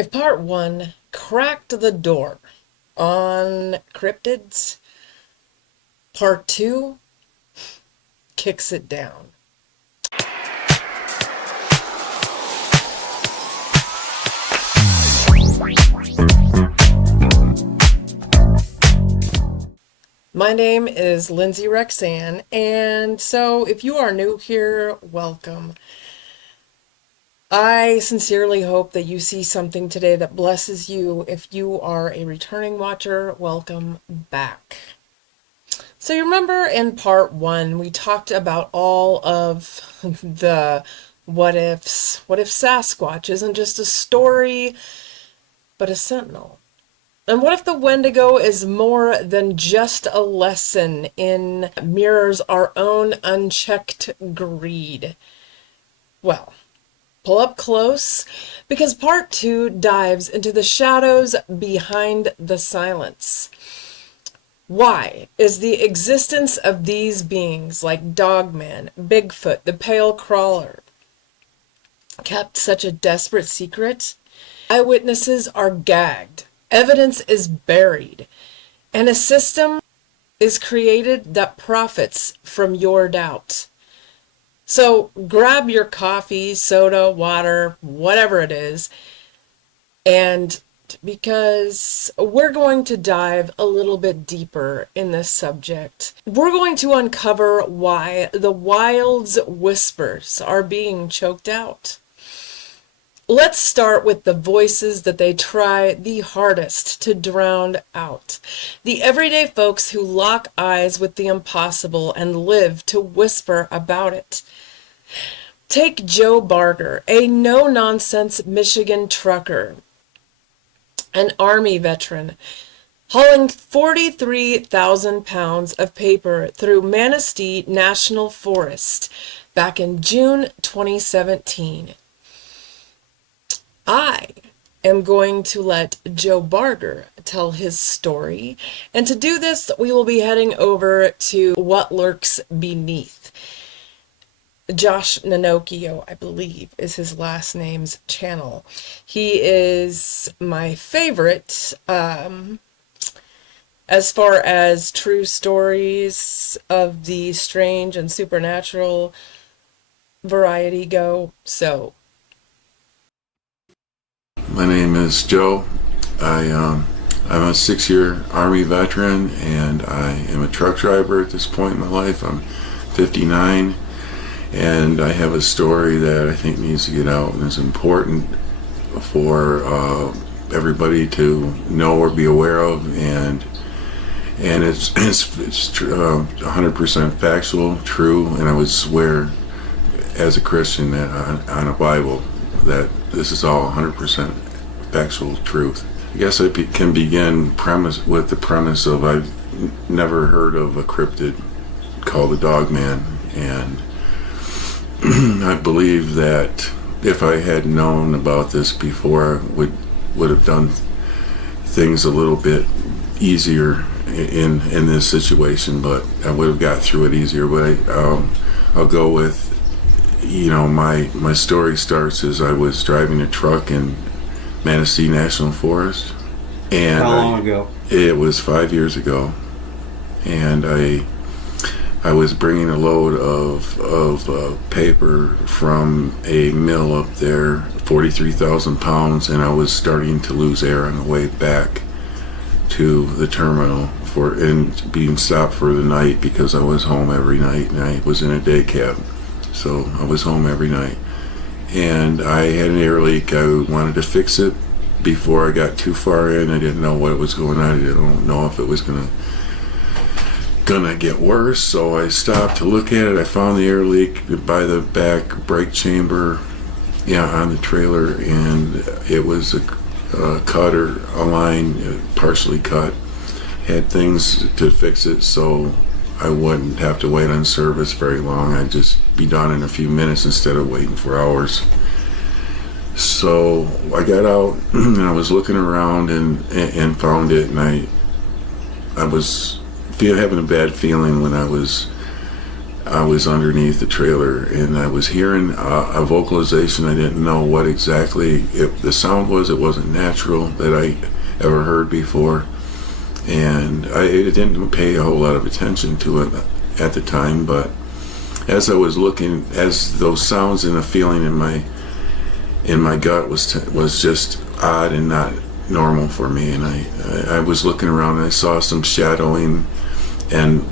If part one cracked the door on cryptids, part two kicks it down. My name is Lindsay Rexanne, and so if you are new here, welcome. I sincerely hope that you see something today that blesses you. If you are a returning watcher, welcome back. So you remember in part one, we talked about all of the what ifs. What if Sasquatch isn't just a story, but a sentinel? And what if the Wendigo is more than just a lesson in mirrors our own unchecked greed? Well, pull up close, because part two dives into the shadows behind the silence. Why is the existence of these beings like Dogman, Bigfoot, the Pale Crawler kept such a desperate secret? Eyewitnesses are gagged, evidence is buried, and a system is created that profits from your doubt. So grab your coffee, soda, water, whatever it is, and because we're going to dive a little bit deeper in this subject. We're going to uncover why the wild's whispers are being choked out. Let's start with the voices that they try the hardest to drown out. The everyday folks who lock eyes with the impossible and live to whisper about it. Take Joe Barger, a no-nonsense Michigan trucker, an Army veteran, hauling 43,000 pounds of paper through Manistee National Forest back in June 2017. I am going to let Joe Barger tell his story, and to do this, we will be heading over to What Lurks Beneath. Josh Nanokio, I believe, is his last name's channel. He is my favorite as far as true stories of the strange and supernatural variety go. So, my name is Joe. I'm a 6-year Army veteran, and I am a truck driver at this point in my life. I'm 59. And I have a story that I think needs to get out and is important for everybody to know or be aware of, and it's 100% factual, true, and I would swear as a Christian that on a Bible that this is all 100% factual truth. I guess I can begin with the premise of I've never heard of a cryptid called the Dogman, and I believe that if I had known about this before, I would have done things a little bit easier in this situation, but I would have got through it easier. But I'll go with, my story starts as I was driving a truck in Manistee National Forest. And how long ago? It was 5 years ago, and I was bringing a load of paper from a mill up there, 43,000 pounds, and I was starting to lose air on the way back to the terminal and being stopped for the night because I was home every night, and I was in a day cab, so I was home every night. And I had an air leak. I wanted to fix it before I got too far in. I didn't know what was going on. I didn't know if it was gonna get worse, so I stopped to look at it. I found the air leak by the back brake chamber, on the trailer, and it was a cut or a line partially cut. Had things to fix it so I wouldn't have to wait on service very long. I'd just be done in a few minutes instead of waiting for hours. So I got out and I was looking around and found it, and I was having a bad feeling when I was I was underneath the trailer, and I was hearing a vocalization. I didn't know what exactly the sound was. It wasn't natural that I ever heard before, and I didn't pay a whole lot of attention to it at the time. But as I was looking, as those sounds and the feeling in my gut was just odd and not normal for me, and I was looking around and I saw some shadowing and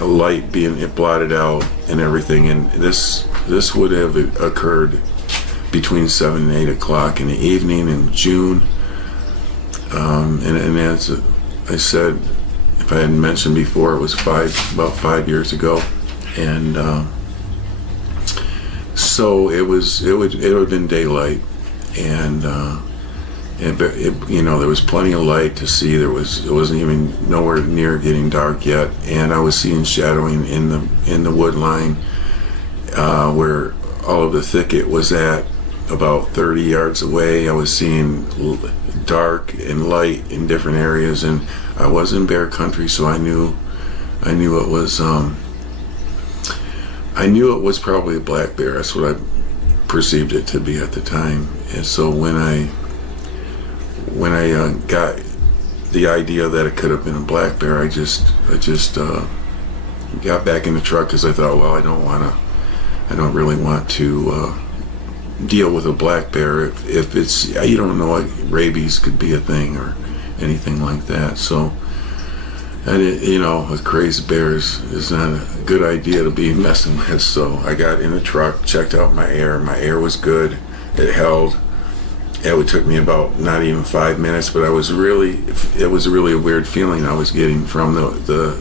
a light being blotted out and everything, and this would have occurred between 7 and 8 o'clock in the evening in June, and as I said, if I hadn't mentioned before, it was about 5 years ago, and so it would have been daylight, and there was plenty of light to see. It wasn't even nowhere near getting dark yet, and I was seeing shadowing in the wood line where all of the thicket was at, about 30 yards away. I was seeing dark and light in different areas, and I was in bear country, so I knew it was probably a black bear. That's what I perceived it to be at the time. And so when I got the idea that it could have been a black bear, I just got back in the truck, because I thought, well, I don't really want to deal with a black bear if it's, you don't know, like rabies could be a thing or anything like that. So, and with crazy bears is not a good idea to be messing with. So I got in the truck, checked out my air. My air was good. It held. It took me about not even 5 minutes, but it was really a weird feeling I was getting from the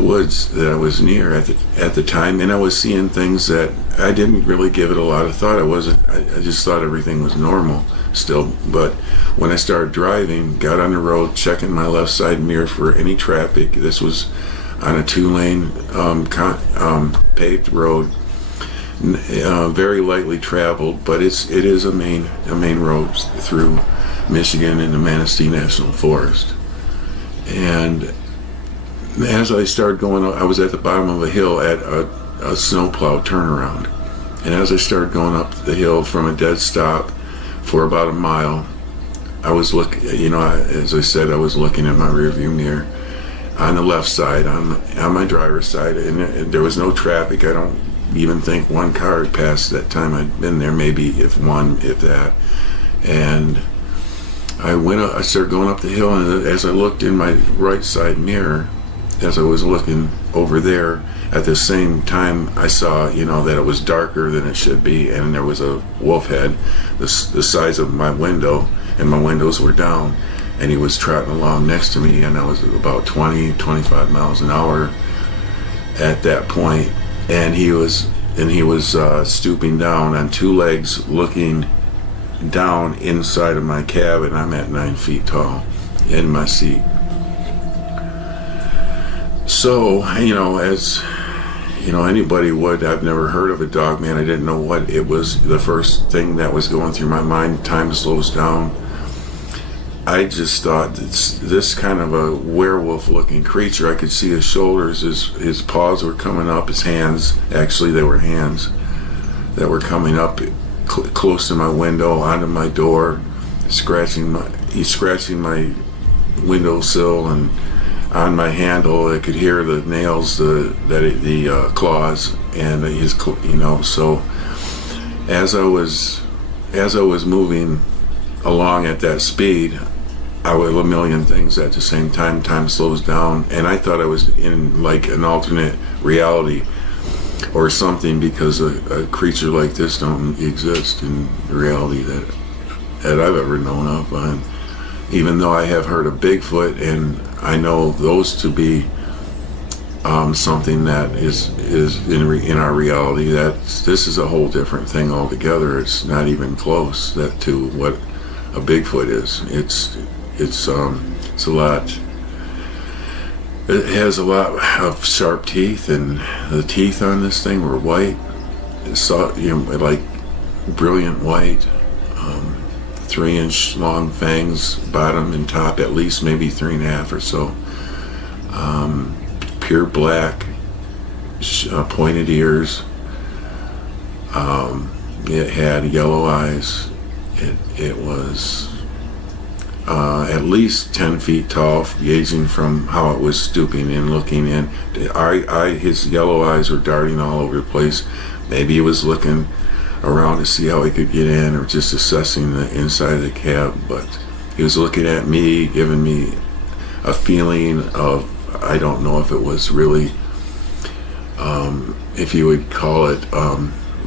woods that I was near at the time, and I was seeing things that I didn't really give it a lot of thought. I just thought everything was normal still. But when I started driving, got on the road, checking my left side mirror for any traffic. This was on a 2-lane paved road. Very lightly traveled, but it is a main road through Michigan and the Manistee National Forest. And as I started going, I was at the bottom of a hill at a snowplow turnaround, and as I started going up the hill from a dead stop for about a mile, I was looking. As I said, I was looking at my rearview mirror on the left side, on my driver's side, and there was no traffic. I don't even think one car had passed that time I'd been there, maybe if that. And I started going up the hill, and as I looked in my right side mirror, as I was looking over there, at the same time I saw, that it was darker than it should be, and there was a wolf head the size of my window, and my windows were down, and he was trotting along next to me, and I was about 25 miles an hour at that point. And he was stooping down on 2 legs, looking down inside of my cab, and I'm at 9 feet tall in my seat. So, as anybody would, I've never heard of a dog man. I didn't know what it was. The first thing that was going through my mind, time slows down. I just thought this kind of a werewolf-looking creature. I could see his shoulders, his paws were coming up, his hands. Actually, they were hands that were coming up close to my window, onto my door, scratching my windowsill and on my handle. I could hear the nails, the claws, and his, So as I was moving along at that speed, I would a million things at the same time. Time slows down, and I thought I was in like an alternate reality or something, because a creature like this don't exist in reality that I've ever known of. And even though I have heard of Bigfoot, and I know those to be something that is in our reality, that this is a whole different thing altogether. It's not even close to what a Bigfoot is. It's a lot. It has a lot of sharp teeth, and the teeth on this thing were white. Like brilliant white. 3-inch long fangs, bottom and top, at least maybe 3.5 or so. Pure black, pointed ears. It had yellow eyes. It was at least 10 feet tall, gazing from how it was stooping and looking in. His yellow eyes were darting all over the place. Maybe he was looking around to see how he could get in, or just assessing the inside of the cab, but he was looking at me, giving me a feeling of, I don't know if it was really, if you would call it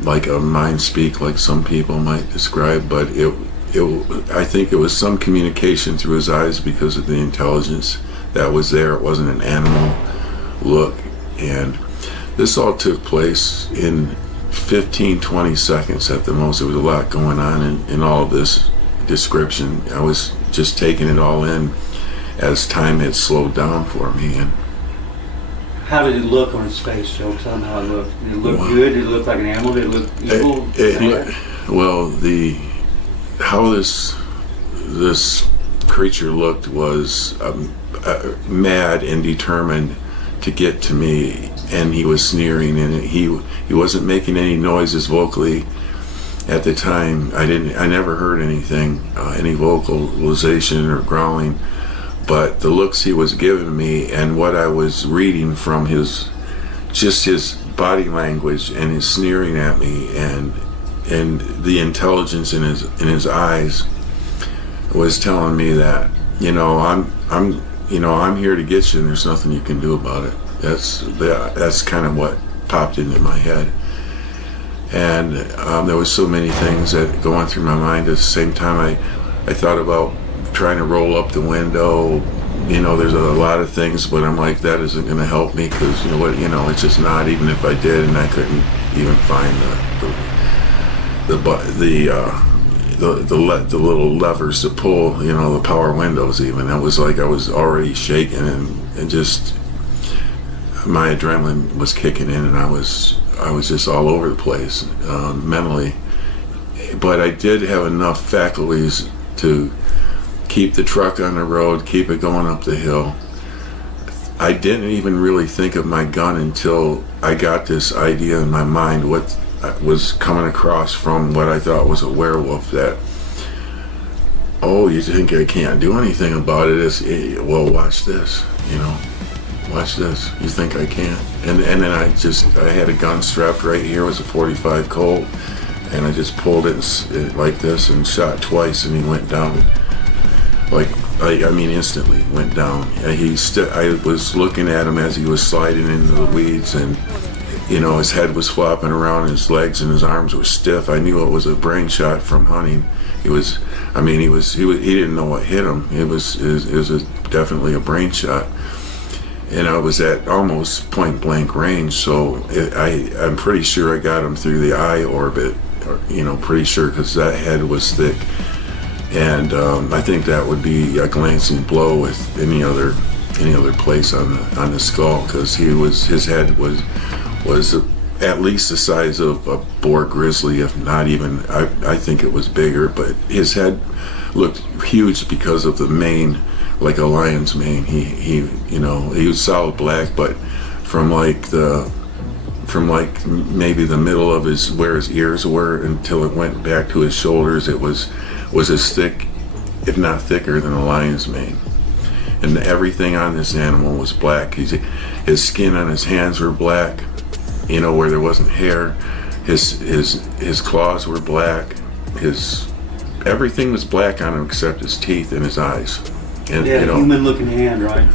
like a mind speak, like some people might describe, but I think it was some communication through his eyes because of the intelligence that was there. It wasn't an animal look. And this all took place in 15-20 seconds at the most. There was a lot going on in all of this description. I was just taking it all in as time had slowed down for me. And how did it look on its face, Joe? Tell me how it looked. Did it look good? Did it look like an animal? Did it look evil? Well, how this creature looked was mad and determined to get to me, and he was sneering, and he wasn't making any noises vocally at the time. I never heard anything, any vocalization or growling, but the looks he was giving me and what I was reading from his body language and his sneering at me and the intelligence in his eyes was telling me that, I'm here to get you, and there's nothing you can do about it. That's kind of what popped into my head. And there was so many things that going through my mind at the same time. I thought about trying to roll up the window. There's a lot of things, but I'm like, that isn't going to help me, because it's just not. Even if I did, and I couldn't even find the little levers to pull, the power windows even. It was like I was already shaking, and just my adrenaline was kicking in, and I was just all over the place mentally. But I did have enough faculties to keep the truck on the road, keep it going up the hill. I didn't even really think of my gun until I got this idea in my mind, what was coming across from what I thought was a werewolf, that, oh, you think I can't do anything about it? Well, watch this, watch this. You think I can't? And then I had a gun strapped right here. It was a 45 Colt, and I just pulled it like this and shot twice, and he went down. Instantly went down. I was looking at him as he was sliding into the weeds, and his head was flopping around, his legs and his arms were stiff. I knew it was a brain shot from hunting. He didn't know what hit him. It was definitely a brain shot. And I was at almost point blank range, so I'm pretty sure I got him through the eye orbit, pretty sure, because that head was thick. And I think that would be a glancing blow with any other place on the skull, because his head was at least the size of a boar grizzly, if not even. I think it was bigger, but his head looked huge because of the mane, like a lion's mane. He was solid black, but from maybe the middle of where his ears were until it went back to his shoulders, it was as thick, if not thicker, than a lion's mane. And everything on this animal was black. His skin on his hands were black, where there wasn't hair. His claws were black. Everything was black on him except his teeth and his eyes. And human-looking hand, right?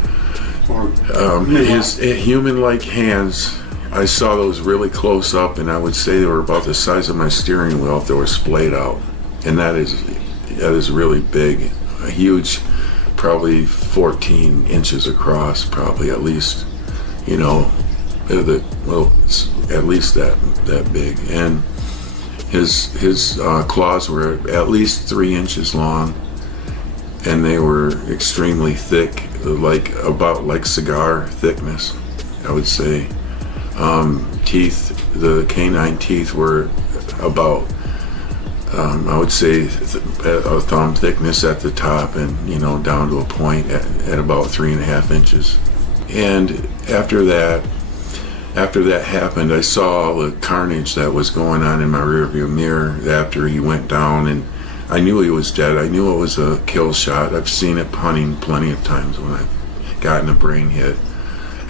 His human-like hands, I saw those really close up, and I would say they were about the size of my steering wheel if they were splayed out. And that is really big, a huge, probably 14 inches across, probably at least, at least that big. And his claws were at least 3 inches long, and they were extremely thick, about like cigar thickness, I would say. Teeth, the canine teeth were about, I would say, a thumb thickness at the top, and down to a point at about 3.5 inches. And after that, after that happened, I saw all the carnage that was going on in my rearview mirror after he went down, and I knew he was dead. I knew it was a kill shot. I've seen it hunting plenty of times when I've gotten a brain hit,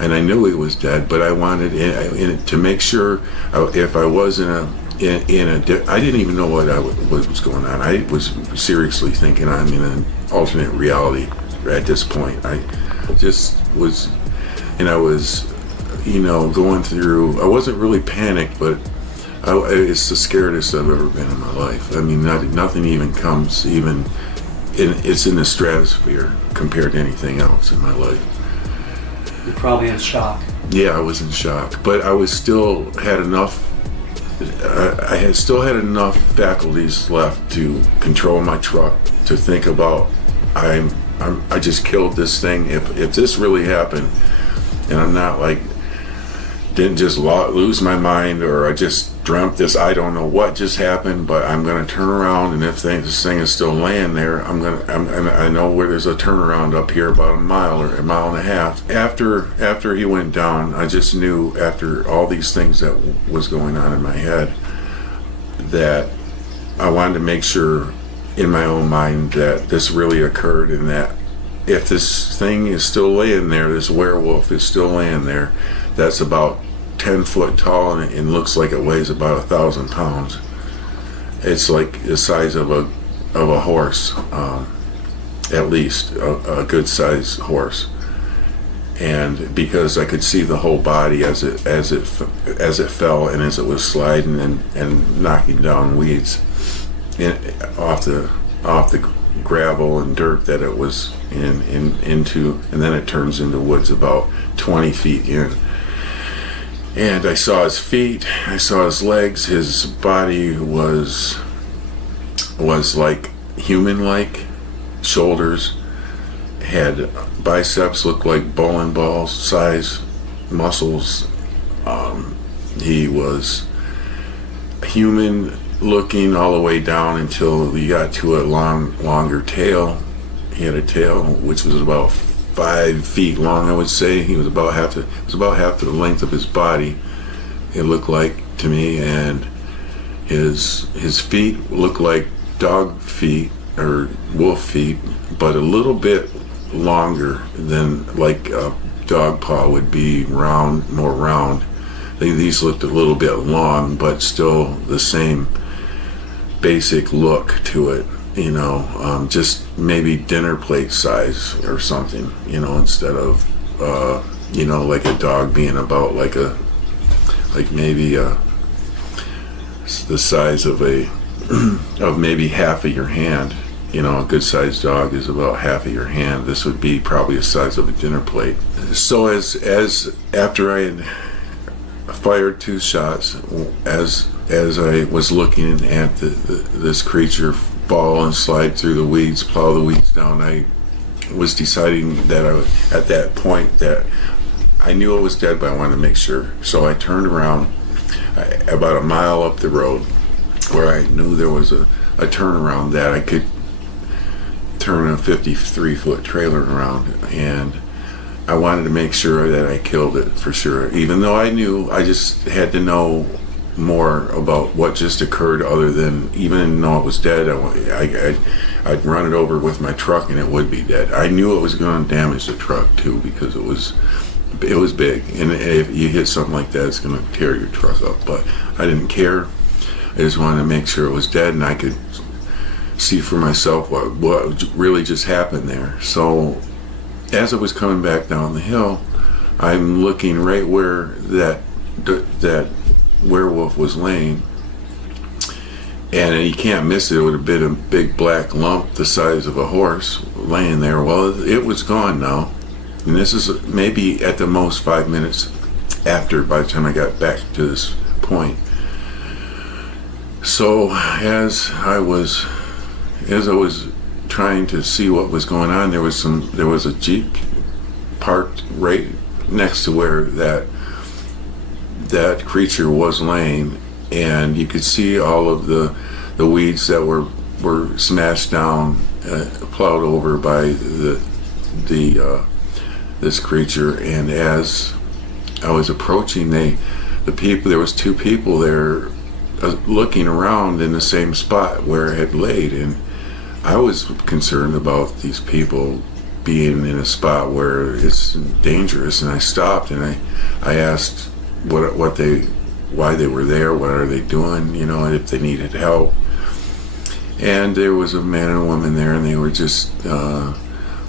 and I knew he was dead. But I wanted to make sure if I was I didn't even know what was going on. I was seriously thinking I'm in an alternate reality at this point. I just was, and I was, going through. I wasn't really panicked, but it's the scariest I've ever been in my life. I mean, nothing even comes even. It's in the stratosphere compared to anything else in my life. You're probably in shock. Yeah, I was in shock, but I was still had enough. I had still had enough faculties left to control my truck, to think about I just killed this thing. If this really happened, and I'm not didn't just lose my mind, or I just dreamt this, I don't know what just happened, but I'm gonna turn around, and if this thing is still laying there, I know where there's a turnaround up here about a mile or a mile and a half. After he went down, I just knew, after all these things that was going on in my head, that I wanted to make sure in my own mind that this really occurred, and that if this thing is still laying there, this werewolf is still laying there, that's about 10 foot tall, and looks like it weighs about 1,000 pounds. It's like the size of a horse, at least a good sized horse. And because I could see the whole body as it fell, and as it was sliding and knocking down weeds off the gravel and dirt that it was into, and then it turns into woods about 20 feet in. And I saw his feet, I saw his legs. His body was like human-like. Shoulders, had biceps looked like bowling balls size muscles. He was human looking all the way down until he got to a longer tail. He had a tail which was about 5 feet long, I would say. It was about half the length of his body, it looked like to me, and his feet looked like dog feet or wolf feet, but a little bit longer than like a dog paw would be, more round. These looked a little bit long, but still the same basic look to it. Just maybe dinner plate size or something, instead of, like a dog being about maybe the size of of maybe half of your hand. A good sized dog is about half of your hand. This would be probably the size of a dinner plate. So as after I had fired 2 shots, as I was looking at this creature fall and slide through the weeds, plow the weeds down, I was deciding that at that point that I knew it was dead, but I wanted to make sure. So I turned around about a mile up the road, where I knew there was a turnaround that I could turn a 53-foot trailer around, and I wanted to make sure that I killed it for sure. Even though I knew, I just had to know more about what just occurred, other than, even though it was dead, I'd run it over with my truck and it would be dead. I knew it was going to damage the truck too, because it was big, and if you hit something like that, it's going to tear your truck up. But I didn't care. I just wanted to make sure it was dead, and I could see for myself what really just happened there. So as I was coming back down the hill, I'm looking right where that werewolf was laying, and you can't miss it. It would have been a big black lump the size of a horse laying there. Well, it was gone now, and this is maybe at the most 5 minutes after, by the time I got back to this point. So as I was trying to see what was going on, there was a Jeep parked right next to where that creature was laying, and you could see all of the weeds that were smashed down, plowed over by this creature. And as I was approaching, the people, there was two people there looking around in the same spot where it had laid, and I was concerned about these people being in a spot where it's dangerous, and I stopped and I asked why they were there, what are they doing, and if they needed help. And there was a man and a woman there, and they were just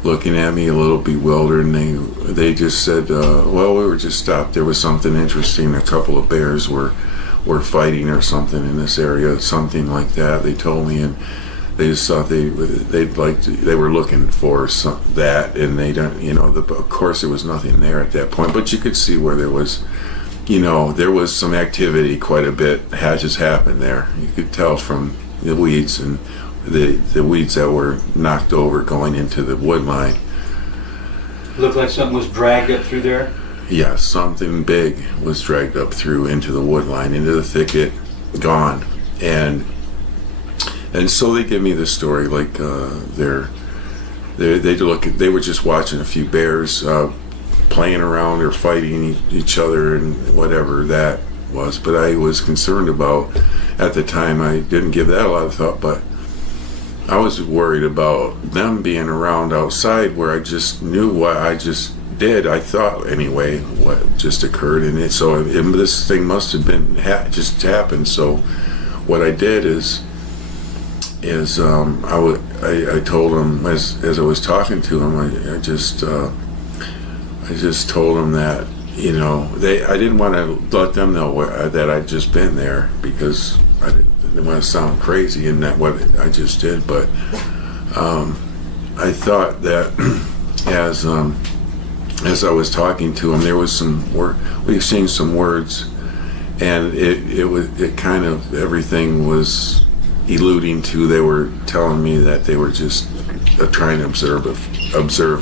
looking at me a little bewildered, and they just said, well, we were just stopped. There was something interesting. A couple of bears were fighting or something in this area, something like that, they told me, and they just thought they were looking for that, and they don't, of course there was nothing there at that point, but you could see where there was, there was some activity, quite a bit had just happened there. You could tell from the weeds and the weeds that were knocked over going into the wood line. Looked like something was dragged up through there? Yeah, something big was dragged up through into the wood line, into the thicket, gone. And so they give me the story like they were just watching a few bears playing around or fighting each other and whatever that was. But I was concerned about, at the time, I didn't give that a lot of thought, but I was worried about them being around outside where I just knew what I just did. I thought anyway what just occurred, and this thing must have been just happened. So what I did is I told him as I was talking to him, I just told him that I didn't want to let them know that I'd just been there, because I didn't want to sound crazy in that what I just did. But I thought that as I was talking to him, there was we exchanged some words, and it kind of, everything was alluding to, they were telling me that they were just trying to observe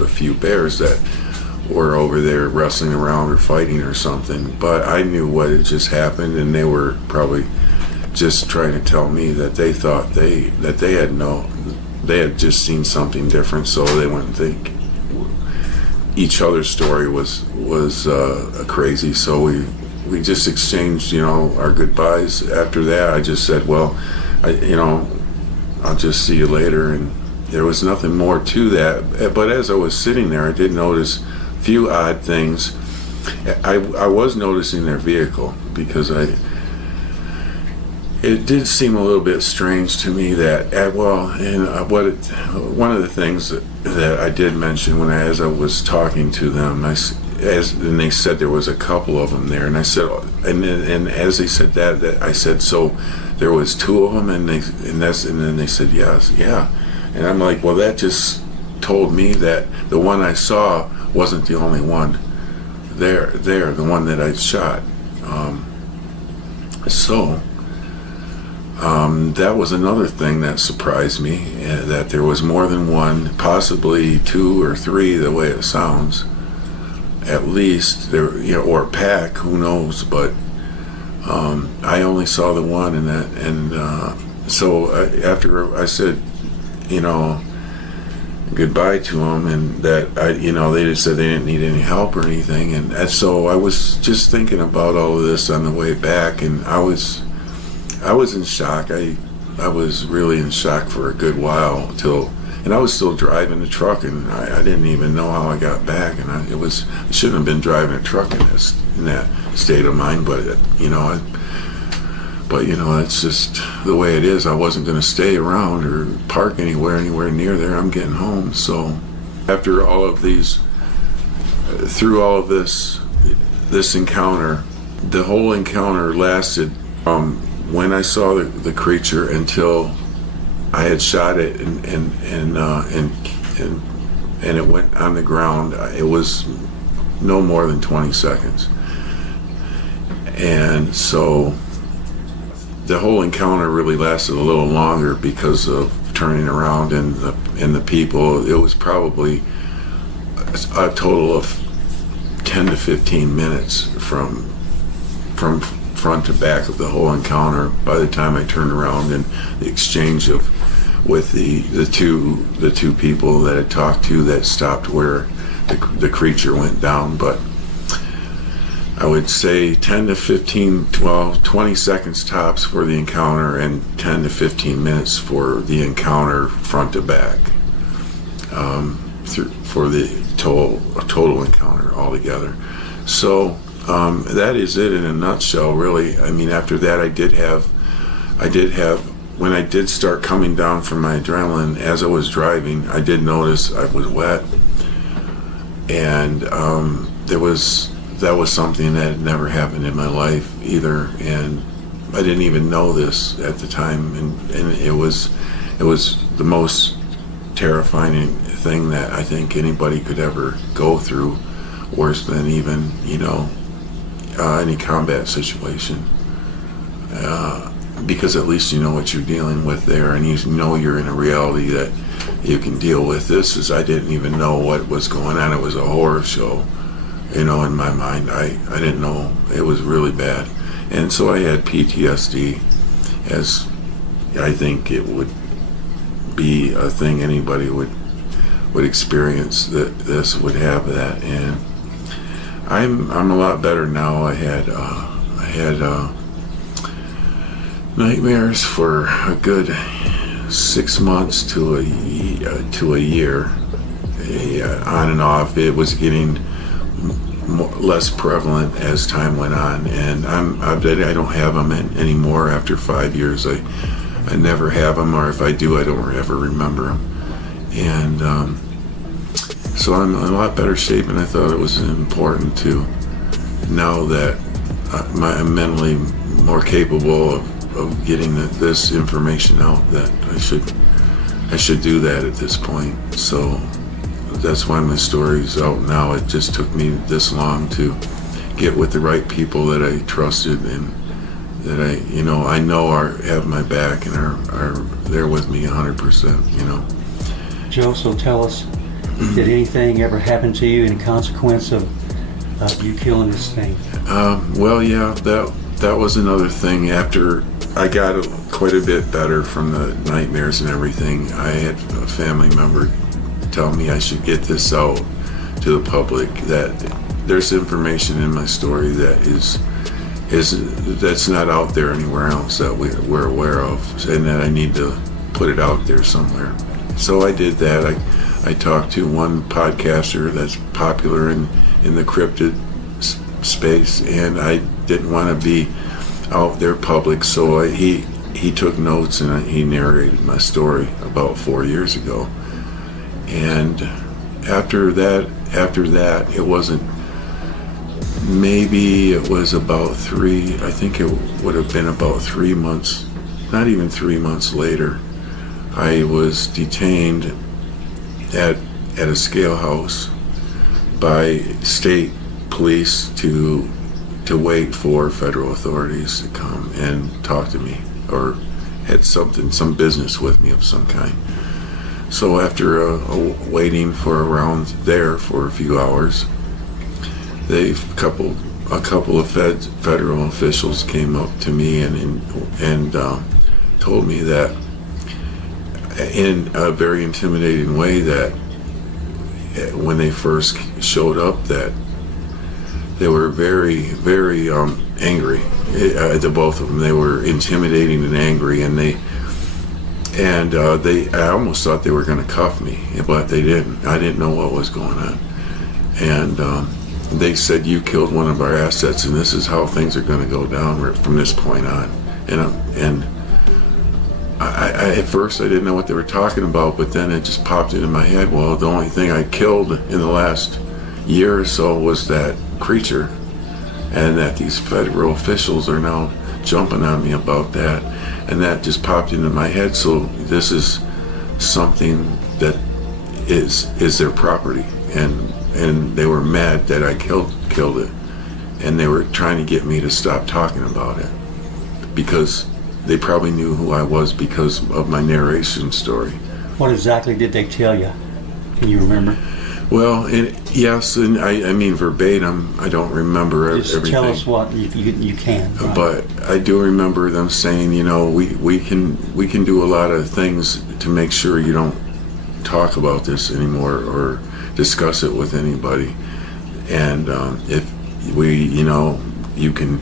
a few bears that were over there wrestling around or fighting or something. But I knew what had just happened, and they were probably just trying to tell me that they thought they had just seen something different, so they wouldn't think each other's story was crazy. So we just exchanged our goodbyes. After that, I just said, well, I'll just see you later, and there was nothing more to that. But as I was sitting there, I did notice a few odd things. I was noticing their vehicle, because it did seem a little bit strange to me that, one of the things that I did mention as I was talking to them, and they said there was a couple of them there, and I said, and as they said that I said, so there was two of them, and then they said, yes, yeah, and I'm like, well, that just told me that the one I saw wasn't the only one there, the one that I shot. That was another thing that surprised me, that there was more than one, possibly two or three, the way it sounds, at least there, or a pack, who knows, but I only saw the one, so after I said goodbye to them, and that they just said they didn't need any help or anything, and so I was just thinking about all of this on the way back, and I was in shock. I was really in shock for a good while, and I was still driving the truck, and I didn't even know how I got back, and I shouldn't have been driving a truck in that state of mind, but it's just the way it is. I wasn't going to stay around or park anywhere near there. I'm getting home. So after all of through all of this encounter, the whole encounter lasted when I saw the creature until I had shot it and it went on the ground. It was no more than 20 seconds. And so the whole encounter really lasted a little longer because of turning around and the people. It was probably a total of 10 to 15 minutes from front to back of the whole encounter by the time I turned around, and the exchange with the two people that I talked to that stopped where the creature went down. But I would say 10 to 15, well, 20 seconds tops for the encounter, and 10 to 15 minutes for the encounter front to back, for the total encounter altogether. So that is it in a nutshell, really. I mean, after that, I did have, when I did start coming down from my adrenaline, as I was driving, I did notice I was wet, and that was something that had never happened in my life either, and I didn't even know this at the time, and it was the most terrifying thing that I think anybody could ever go through, worse than even, any combat situation, because at least you know what you're dealing with there, and you know you're in a reality that you can deal with. This is, I didn't even know what was going on. It was a horror show, in my mind. I didn't know. It was really bad, and so I had PTSD, as I think it would be a thing anybody would experience, that this would have that. And I'm a lot better now. I had nightmares for a good 6 months to a year, on and off. It was getting less prevalent as time went on, and I don't have them anymore after 5 years. I never have them, or if I do, I don't ever remember them. And so I'm in a lot better shape, and I thought it was important to know that I'm mentally more capable of getting this information out, that I should do that at this point. So that's why my story's out now. It just took me this long to get with the right people that I trusted, and that I know have my back and are there with me 100%. Joe, so tell us, did anything ever happen to you in consequence of you killing this thing? Well, yeah, that was another thing. After I got quite a bit better from the nightmares and everything, I had a family member tell me I should get this out to the public, that there's information in my story that's not out there anywhere else that we're aware of, and that I need to put it out there somewhere. So I did that. I talked to one podcaster that's popular in the cryptid space, and I didn't want to be out there public, so he took notes, and he narrated my story about 4 years ago. And after that, it wasn't, maybe it was about I think it would have been about 3 months, not even 3 months later, I was detained at a scale house by state police to wait for federal authorities to come and talk to me, or had some business with me of some kind. So after waiting for around there for a few hours, a couple of federal officials came up to me and told me that, in a very intimidating way, that when they first showed up, that they were very, very angry. The both of them, they were intimidating and angry, and I almost thought they were going to cuff me, but they didn't. I didn't know what was going on, and they said, "You killed one of our assets, and this is how things are going to go down from this point on." And I at first I didn't know what they were talking about, but then it just popped into my head. Well, the only thing I killed in the last year or so was that creature, and that these federal officials are now jumping on me about that, and that just popped into my head. So this is something that is their property, and they were mad that I killed it, and they were trying to get me to stop talking about it, because they probably knew who I was because of my narration story. What exactly did they tell you? Can you remember? Well, yes, and I mean verbatim. I don't remember Just everything. tell us what you can. Right? But I do remember them saying, we can do a lot of things to make sure you don't talk about this anymore or discuss it with anybody. And you can,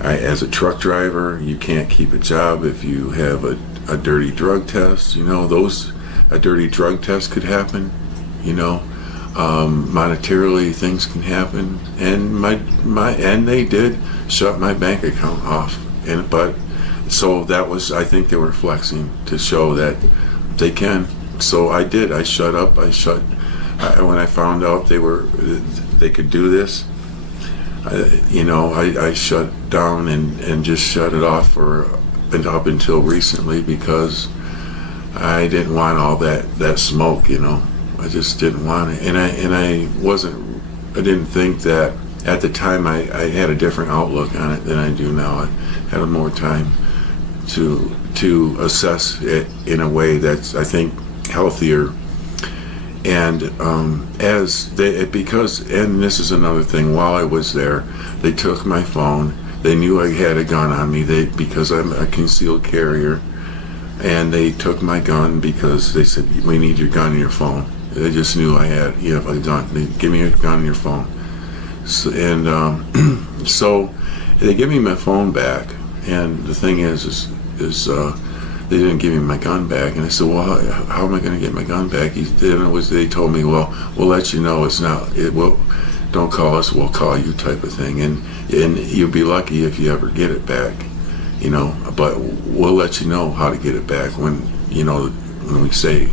as a truck driver, you can't keep a job if you have a dirty drug test. A dirty drug test could happen. Monetarily things can happen, and and they did shut my bank account off. So that was, I think they were flexing to show that they can. So I did. I shut up. When I found out they could do this. I shut down and just shut it off up until recently, because I didn't want all that smoke. I just didn't want it, and I didn't think that at the time. I had a different outlook on it than I do now. I had more time to assess it in a way that's, I think, healthier. And because this is another thing, while I was there, they took my phone. They knew I had a gun on me, because I'm a concealed carrier, and they took my gun because they said, "We need your gun and your phone." They just knew I had a gun. They give me your gun and your phone. So they give me my phone back, and the thing is they didn't give me my gun back, and I said, "Well, how am I going to get my gun back?" They told me, "Well, we'll let you know. Don't call us. We'll call you," type of thing, and you'll be lucky if you ever get it back, But we'll let you know how to get it back when we say,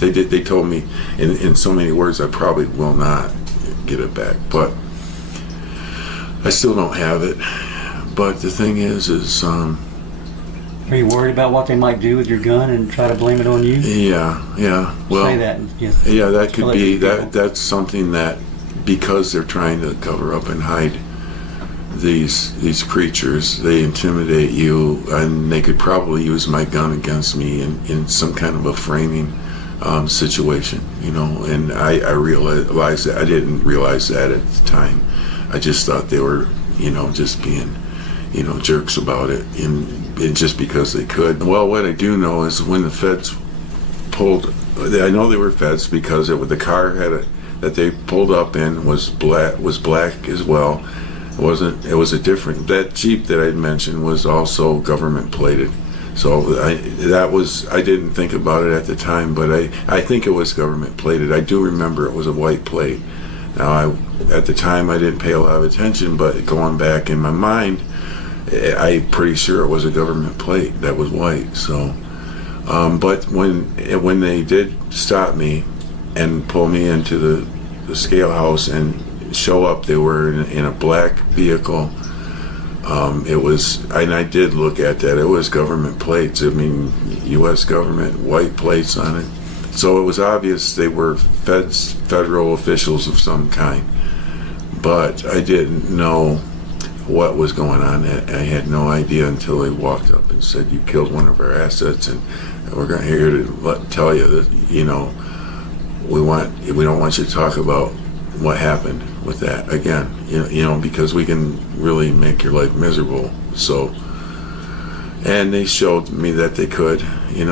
They told me in so many words, I probably will not get it back, but I still don't have it. But the thing is are you worried about what they might do with your gun and try to blame it on you? Yeah. Well, say that. Yes. Yeah, that could be that. That's something that, because they're trying to cover up and hide these creatures, they intimidate you, and they could probably use my gun against me in some kind of a framing situation, And I realized that. I didn't realize that at the time. I just thought they were, just being, jerks about it, and just because they could. Well, what I do know is when the feds pulled, I know they were feds because the car that they pulled up in was black as well. It was a different, that Jeep that I'd mentioned was also government plated. So I didn't think about it at the time, but I think it was government plated. I do remember it was a white plate. Now, at the time, I didn't pay a lot of attention, but going back in my mind, I'm pretty sure it was a government plate that was white. So, but when they did stop me and pull me into the scale house and show up, they were in a black vehicle. And I did look at that. It was government plates. I mean, U.S. government, white plates on it. So it was obvious they were federal officials of some kind. But I didn't know what was going on. I had no idea until they walked up and said, "You killed one of our assets, and we're here to tell you that, we don't want you to talk about what happened with that again, because we can really make your life miserable." So, and they showed me that they could, and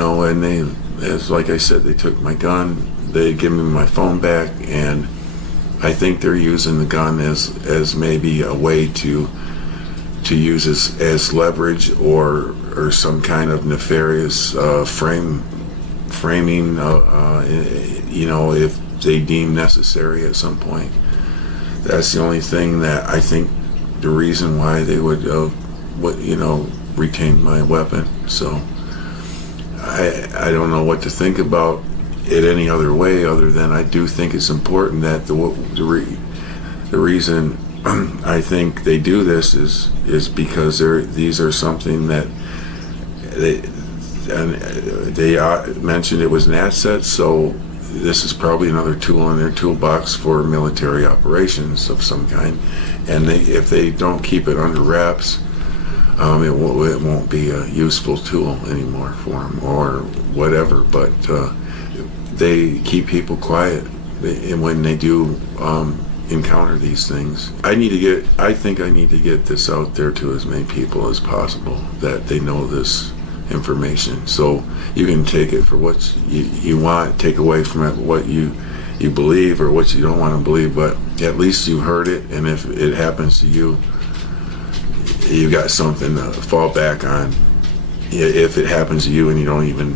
like I said, they took my gun, they gave me my phone back, and I think they're using the gun as maybe a way to use as leverage or some kind of nefarious framing, if they deem necessary at some point. That's the only thing that I think, the reason why they would, retain my weapon. So I don't know what to think about it any other way, other than I do think it's important that the reason I think they do this is because these are something that they mentioned it was an asset, so this is probably another tool in their toolbox for military operations of some kind. And if they don't keep it under wraps, it won't be a useful tool anymore for them or whatever. But they keep people quiet when they do encounter these things. I think I need to get this out there to as many people as possible, that they know this information, so you can take it for what you want, take away from it what you you believe or what you don't want to believe, but at least you heard it, and if it happens to you, you got something to fall back on. If it happens to you and you don't even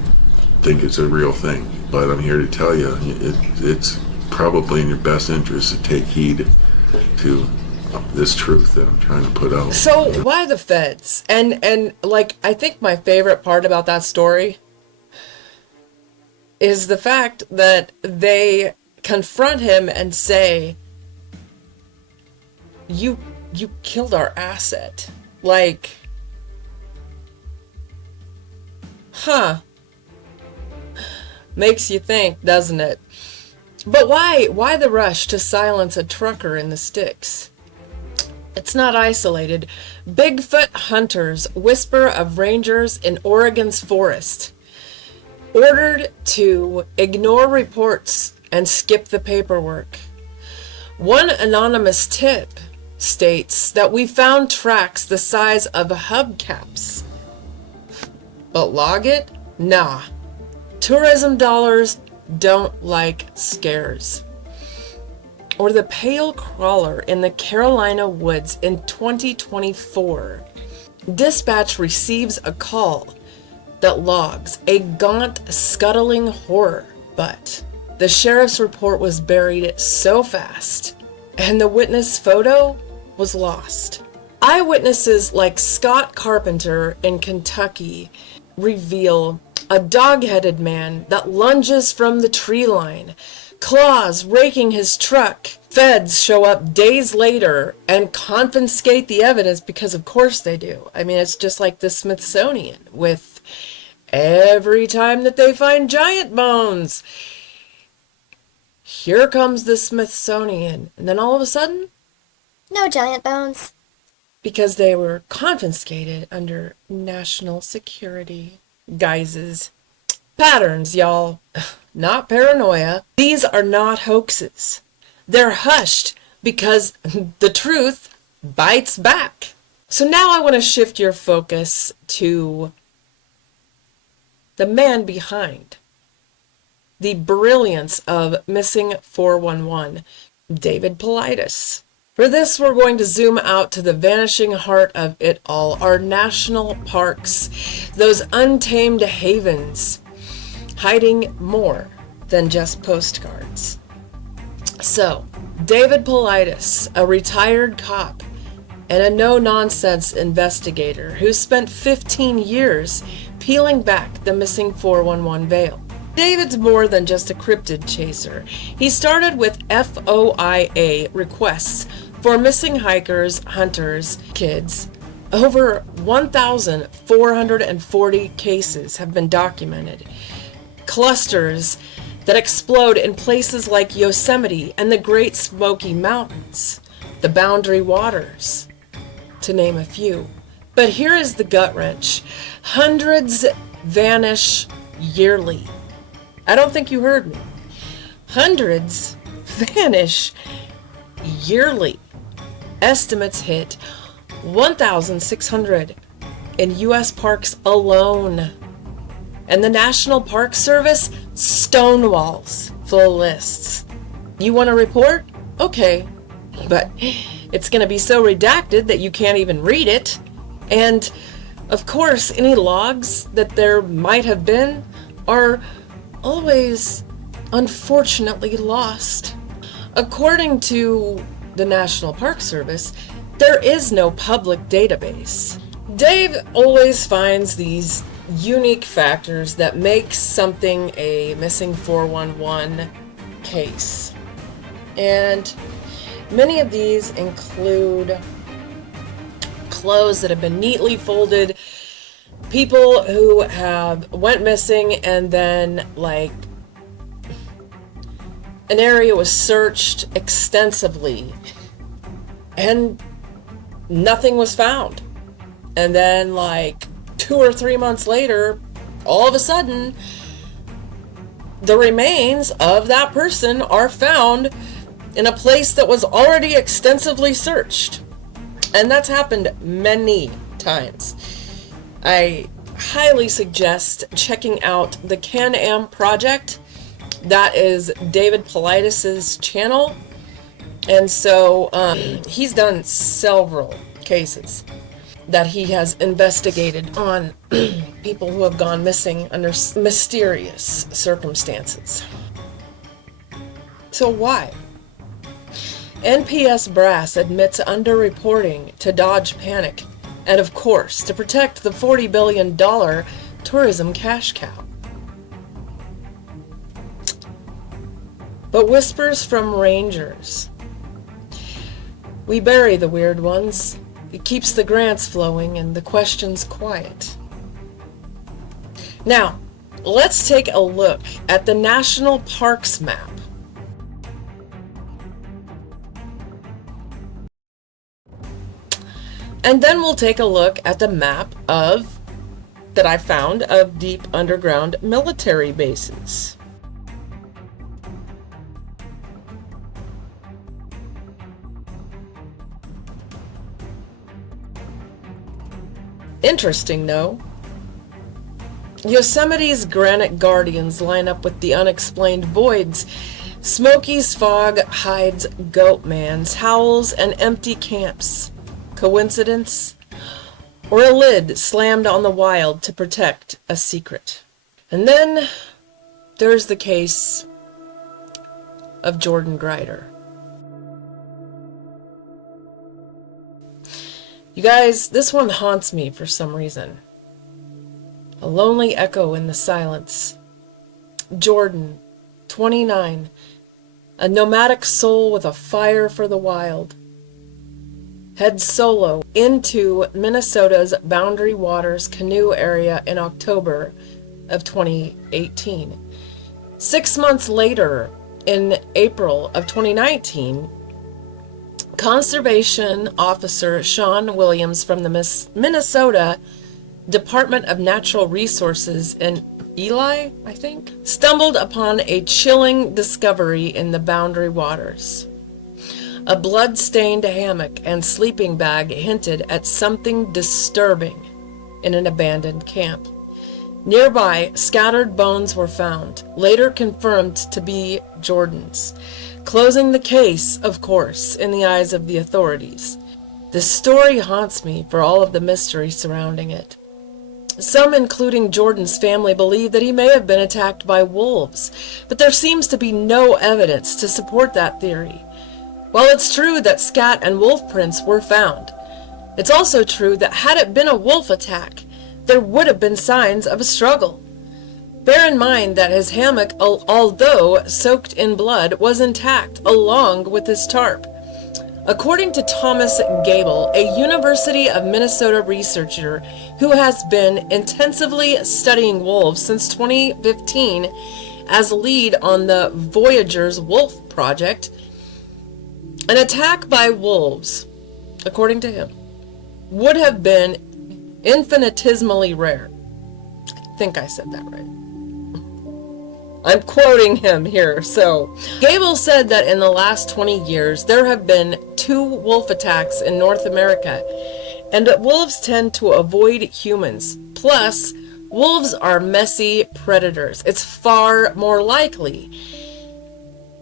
think it's a real thing. But I'm here to tell you, it's probably in your best interest to take heed to this truth that I'm trying to put out. So why the feds? And like, I think my favorite part about that story is the fact that they confront him and say, you killed our asset. Like, makes you think, doesn't it? But why the rush to silence a trucker in the sticks? It's not isolated. Bigfoot hunters whisper of rangers in Oregon's forest, ordered to ignore reports and skip the paperwork. One anonymous tip states that we found tracks the size of hubcaps. But log it? Nah. Tourism dollars don't like scares. Or the pale crawler in the Carolina woods in 2024. Dispatch receives a call that logs a gaunt, scuttling horror, but the sheriff's report was buried so fast, and the witness photo was lost. Eyewitnesses like Scott Carpenter in Kentucky reveal a dog-headed man that lunges from the tree line, claws raking his truck. Feds show up days later and confiscate the evidence because of course they do. I mean, it's just like the Smithsonian with every time that they find giant bones. Here comes the Smithsonian. And then all of a sudden, No giant bones. because they were confiscated under national security guises. Patterns, y'all. Not paranoia. These are not hoaxes. They're hushed because the truth bites back. So now I want to shift your focus to the man behind the brilliance of Missing 411, David Paulides. For this, we're going to zoom out to the vanishing heart of it all, our national parks, those untamed havens, hiding more than just postcards. So, David Paulides, a retired cop and a no-nonsense investigator who spent 15 years peeling back the Missing 411 veil. David's more than just a cryptid chaser. He started with FOIA requests for missing hikers, hunters, kids. Over 1,440 cases have been documented. Clusters that explode in places like Yosemite and the Great Smoky Mountains, the Boundary Waters, to name a few. But here is the gut wrench. Hundreds vanish yearly. I don't think you heard me. Hundreds vanish yearly. Estimates hit 1,600 in U.S. parks alone. And the National Park Service stonewalls full lists. You want a report? Okay. But it's going to be so redacted that you can't even read it. And, of course, any logs that there might have been are always, unfortunately, lost. According to the National Park Service, there is no public database. Dave always finds these unique factors that make something a Missing 411 case. And many of these include clothes that have been neatly folded, people who have went missing and then like an area was searched extensively and nothing was found. And then like 2 or 3 months later, all of a sudden, the remains of that person are found in a place that was already extensively searched. And that's happened many times. I highly suggest checking out the Can-Am Project That is David Politis's channel. And so he's done several cases that he has investigated on people who have gone missing under mysterious circumstances. So why? NPS Brass admits underreporting to dodge panic and, of course, to protect the $40 billion tourism cash cow. But whispers from rangers. We bury the weird ones. It keeps the grants flowing and the questions quiet. Now, let's take a look at the National Parks map. And then we'll take a look at the map that I found of deep underground military bases. Interesting, though. Yosemite's granite guardians line up with the unexplained voids. Smoky's fog hides goatmans, howls, and empty camps. Coincidence? Or a lid slammed on the wild to protect a secret? And then there's the case of Jordan Grider. You guys, this one haunts me for some reason. A lonely echo in the silence. Jordan, 29, a nomadic soul with a fire for the wild, heads solo into Minnesota's Boundary Waters canoe area in October of 2018. 6 months later, in April of 2019, Conservation Officer Sean Williams from the Minnesota Department of Natural Resources in Ely, I think, stumbled upon a chilling discovery in the Boundary Waters. A blood-stained hammock and sleeping bag hinted at something disturbing in an abandoned camp. Nearby, scattered bones were found, later confirmed to be Jordan's, closing the case, of course, in the eyes of the authorities. The story haunts me for all of the mystery surrounding it. Some, including Jordan's family, believe that he may have been attacked by wolves, but there seems to be no evidence to support that theory. While it's true that scat and wolf prints were found, it's also true that had it been a wolf attack, there would have been signs of a struggle. Bear in mind that his hammock, although soaked in blood, was intact, along with his tarp. According to Thomas Gable, a University of Minnesota researcher who has been intensively studying wolves since 2015 as lead on the Voyagers Wolf Project, an attack by wolves, according to him, would have been infinitesimally rare. I think I said that right. I'm quoting him here. So, Gable said that in the last 20 years, there have been 2 wolf attacks in North America, and that wolves tend to avoid humans. Plus, wolves are messy predators. It's far more likely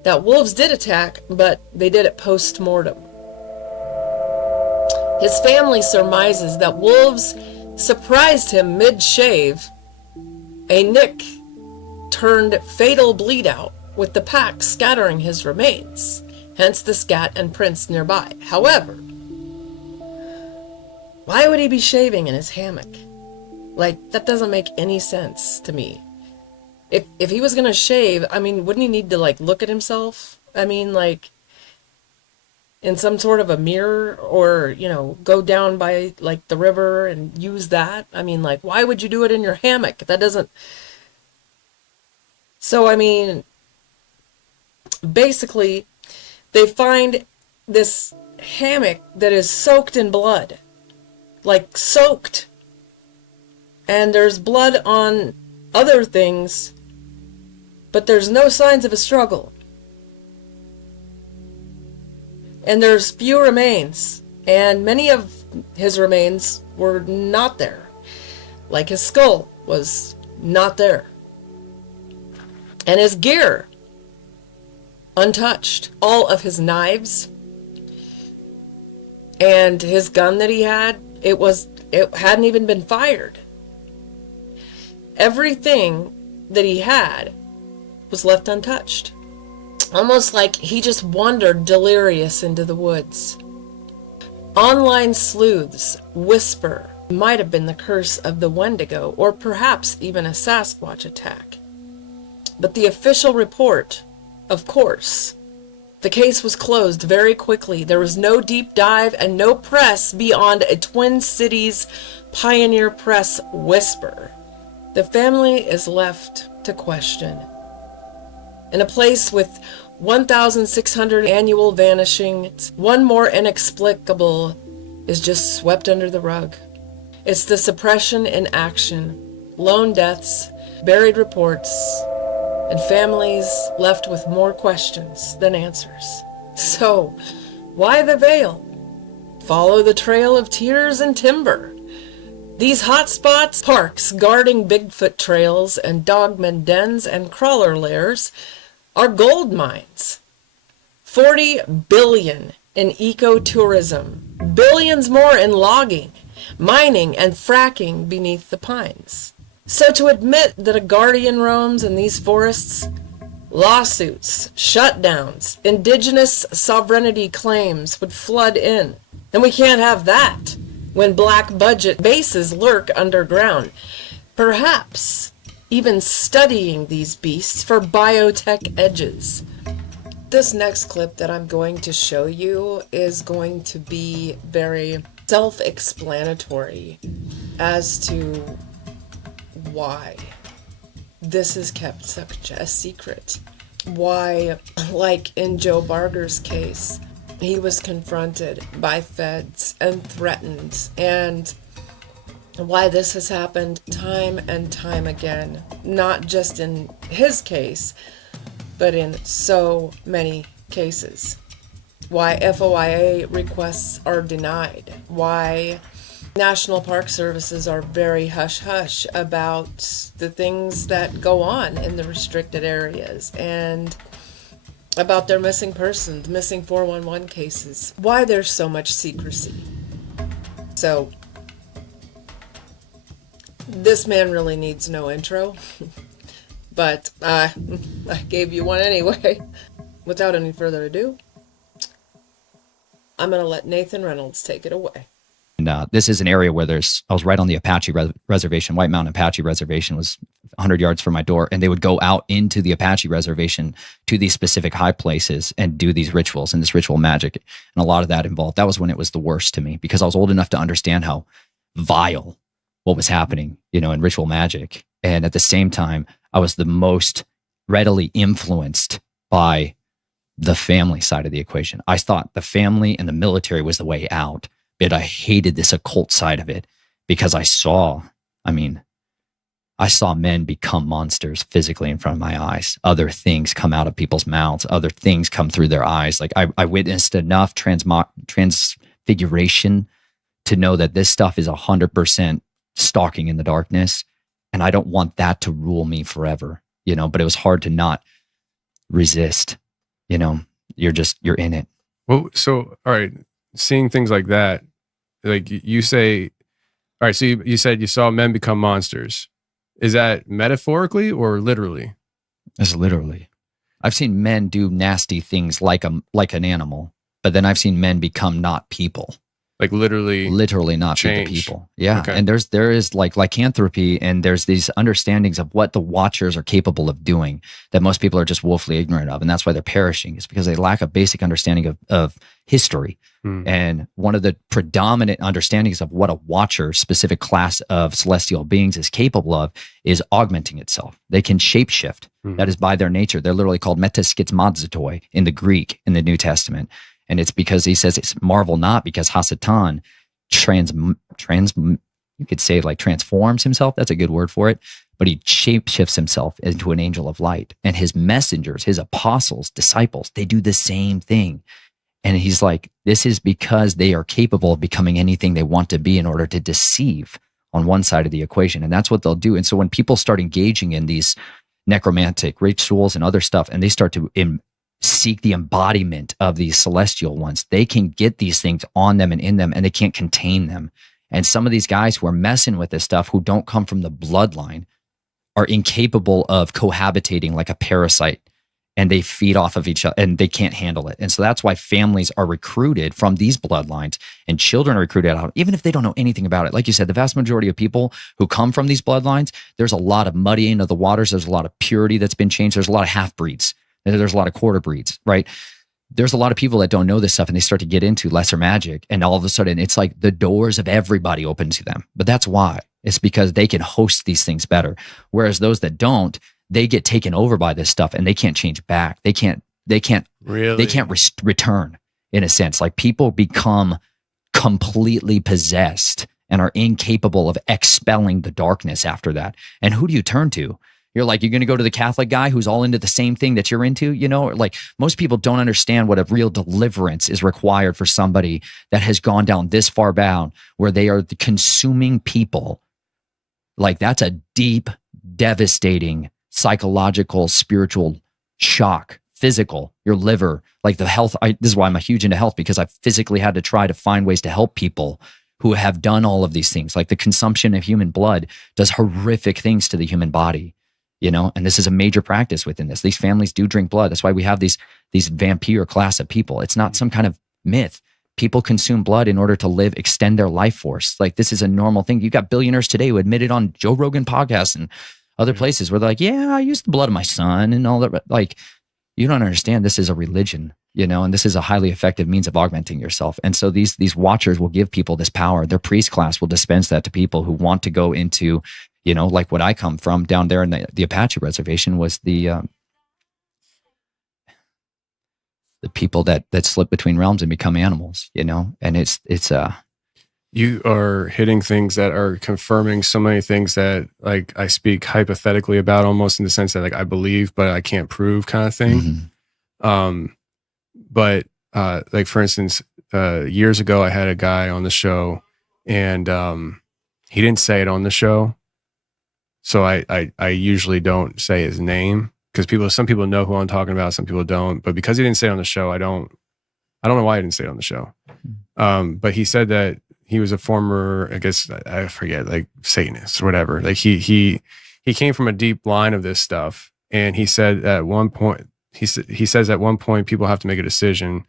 that wolves did attack, but they did it post-mortem. His family surmises that wolves surprised him mid-shave, a nick turned fatal bleed out, with the pack scattering his remains, hence the scat and prints nearby. However, why would he be shaving in his hammock? Like, that doesn't make any sense to me. If he was gonna shave, I mean, wouldn't he need to, like, look at himself? I mean, like, in some sort of a mirror, or, you know, go down by, like, the river and use that? I mean, like, why would you do it in your hammock? That doesn't... So, I mean, basically, they find this hammock that is soaked in blood. Like, soaked. And there's blood on other things, but there's no signs of a struggle. And there's few remains, and many of his remains were not there. Like his skull was not there. and his gear untouched. All of his knives and his gun that he had, it hadn't even been fired. Everything that he had was left untouched. Almost like he just wandered delirious into the woods. Online sleuths whisper it might have been the curse of the Wendigo, or perhaps even a Sasquatch attack. But the official report, of course, the case was closed very quickly. There was no deep dive and no press beyond a Twin Cities Pioneer Press whisper. The family is left to question. In a place with 1,600 annual vanishings, one more inexplicable is just swept under the rug. It's the suppression in action, lone deaths, buried reports, and families left with more questions than answers. So, why the veil? Follow the trail of tears and timber. These hotspots, parks guarding Bigfoot trails and dogman dens and crawler lairs, are gold mines. 40 billion in ecotourism, billions more in logging, mining, and fracking beneath the pines. So to admit that a guardian roams in these forests, lawsuits, shutdowns, indigenous sovereignty claims would flood in. And we can't have that when black budget bases lurk underground. Perhaps even studying these beasts for biotech edges. This next clip that I'm going to show you is going to be very self-explanatory as to why this is kept such a secret. Why, like in Joe Barger's case, he was confronted by feds and threatened, and why this has happened time and time again, not just in his case, but in so many cases. Why FOIA requests are denied. Why National Park Services are very hush-hush about the things that go on in the restricted areas and about their missing persons, missing 411 cases. Why there's so much secrecy. So, this man really needs no intro, but I gave you one anyway. Without any further ado, I'm going to let Nathan Reynolds take it away. And this is an area where I was right on the Apache reservation. White Mountain Apache Reservation was 100 yards from my door, and they would go out into the Apache Reservation to these specific high places and do these rituals and this ritual magic. And a lot of that involved. That was when it was the worst to me, because I was old enough to understand how vile what was happening, in ritual magic. And at the same time, I was the most readily influenced by the family side of the equation. I thought the family and the military was the way out, but I hated this occult side of it because I saw men become monsters physically in front of my eyes. Other things come out of people's mouths. Other things come through their eyes. Like I witnessed enough transfiguration to know that this stuff is 100% stalking in the darkness. And I don't want that to rule me forever, but it was hard to not resist, you're in it. Well, so, all right, seeing things like that, like you say, all right, so you said you saw men become monsters. Is that metaphorically or literally? It's literally. I've seen men do nasty things like an animal, but then I've seen men become not people. Like literally not be the people. Yeah. Okay. And there is like lycanthropy, and there's these understandings of what the watchers are capable of doing that most people are just woefully ignorant of. And that's why they're perishing. It's because they lack a basic understanding of history. And one of the predominant understandings of what a watcher, specific class of celestial beings, is capable of is augmenting itself. They can shapeshift. That is by their nature. They're literally called metaschizmadzotoi in the Greek in the New Testament. And it's because he says it's marvel not, because Hasatan you could say like transforms himself. That's a good word for it. But he shapeshifts himself into an angel of light. And his messengers, his apostles, disciples, they do the same thing. And he's like, this is because they are capable of becoming anything they want to be in order to deceive on one side of the equation. And that's what they'll do. And so when people start engaging in these necromantic rituals and other stuff, and they start to seek the embodiment of these celestial ones, they can get these things on them and in them, and they can't contain them. And some of these guys who are messing with this stuff, who don't come from the bloodline, are incapable of cohabitating like a parasite, and they feed off of each other and they can't handle it. And so that's why families are recruited from these bloodlines, and children are recruited out, even if they don't know anything about it. Like you said, the vast majority of people who come from these bloodlines, there's a lot of muddying of the waters. There's a lot of purity that's been changed. There's a lot of half-breeds. There's a lot of quarter breeds, right? There's a lot of people that don't know this stuff, and they start to get into lesser magic, and all of a sudden it's like the doors of everybody open to them. But that's why. It's because they can host these things better. Whereas those that don't, they get taken over by this stuff, and they can't change back. They can't return, in a sense. Like, people become completely possessed and are incapable of expelling the darkness after that. And who do you turn to? You're going to go to the Catholic guy who's all into the same thing that you're into, Like, most people don't understand what a real deliverance is required for somebody that has gone down this far down, where they are the consuming people. Like, that's a deep, devastating psychological, spiritual shock, physical, your liver, like the health. This is why I'm huge into health, because I've physically had to try to find ways to help people who have done all of these things. Like, the consumption of human blood does horrific things to the human body. And this is a major practice within this. These families do drink blood. That's why we have these vampire class of people. It's not some kind of myth. People consume blood in order to extend their life force. Like, this is a normal thing. You got billionaires today who admitted on Joe Rogan podcasts and other places where they're like, yeah, I used the blood of my son and all that. Like, you don't understand. This is a religion, and this is a highly effective means of augmenting yourself. And so these watchers will give people this power. Their priest class will dispense that to people who want to go into, like what I come from down there in the Apache reservation was the people that slip between realms and become animals, and it's you are hitting things that are confirming so many things that, like, I speak hypothetically about, almost in the sense that, like, I believe, but I can't prove, kind of thing. Mm-hmm. But like, for instance, years ago, I had a guy on the show, and he didn't say it on the show. So I usually don't say his name, because some people know who I'm talking about, some people don't. But because he didn't say it on the show, I don't know why he didn't say it on the show. But he said that he was a former, I guess, I forget, like, Satanist or whatever. Like, he came from a deep line of this stuff, and he said at one point, he says at one point people have to make a decision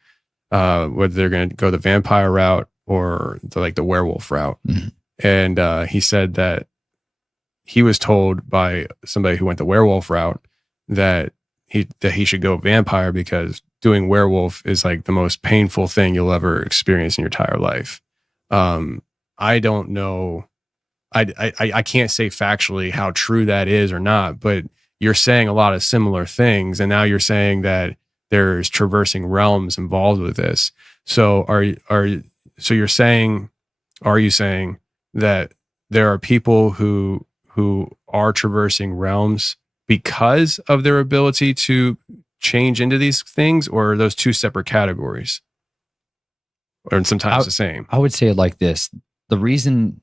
whether they're going to go the vampire route or the werewolf route. Mm-hmm. And he said that he was told by somebody who went the werewolf route that he should go vampire, because doing werewolf is like the most painful thing you'll ever experience in your entire life. I don't know. I can't say factually how true that is or not, but you're saying a lot of similar things. And now you're saying that there's traversing realms involved with this. So are you saying that there are people who are traversing realms because of their ability to change into these things, or are those two separate categories? Or sometimes the same? I would say it like this. The reason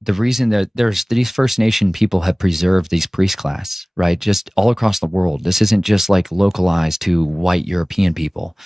that these First Nation people have preserved these priest class, right? Just all across the world. This isn't just like localized to white European people.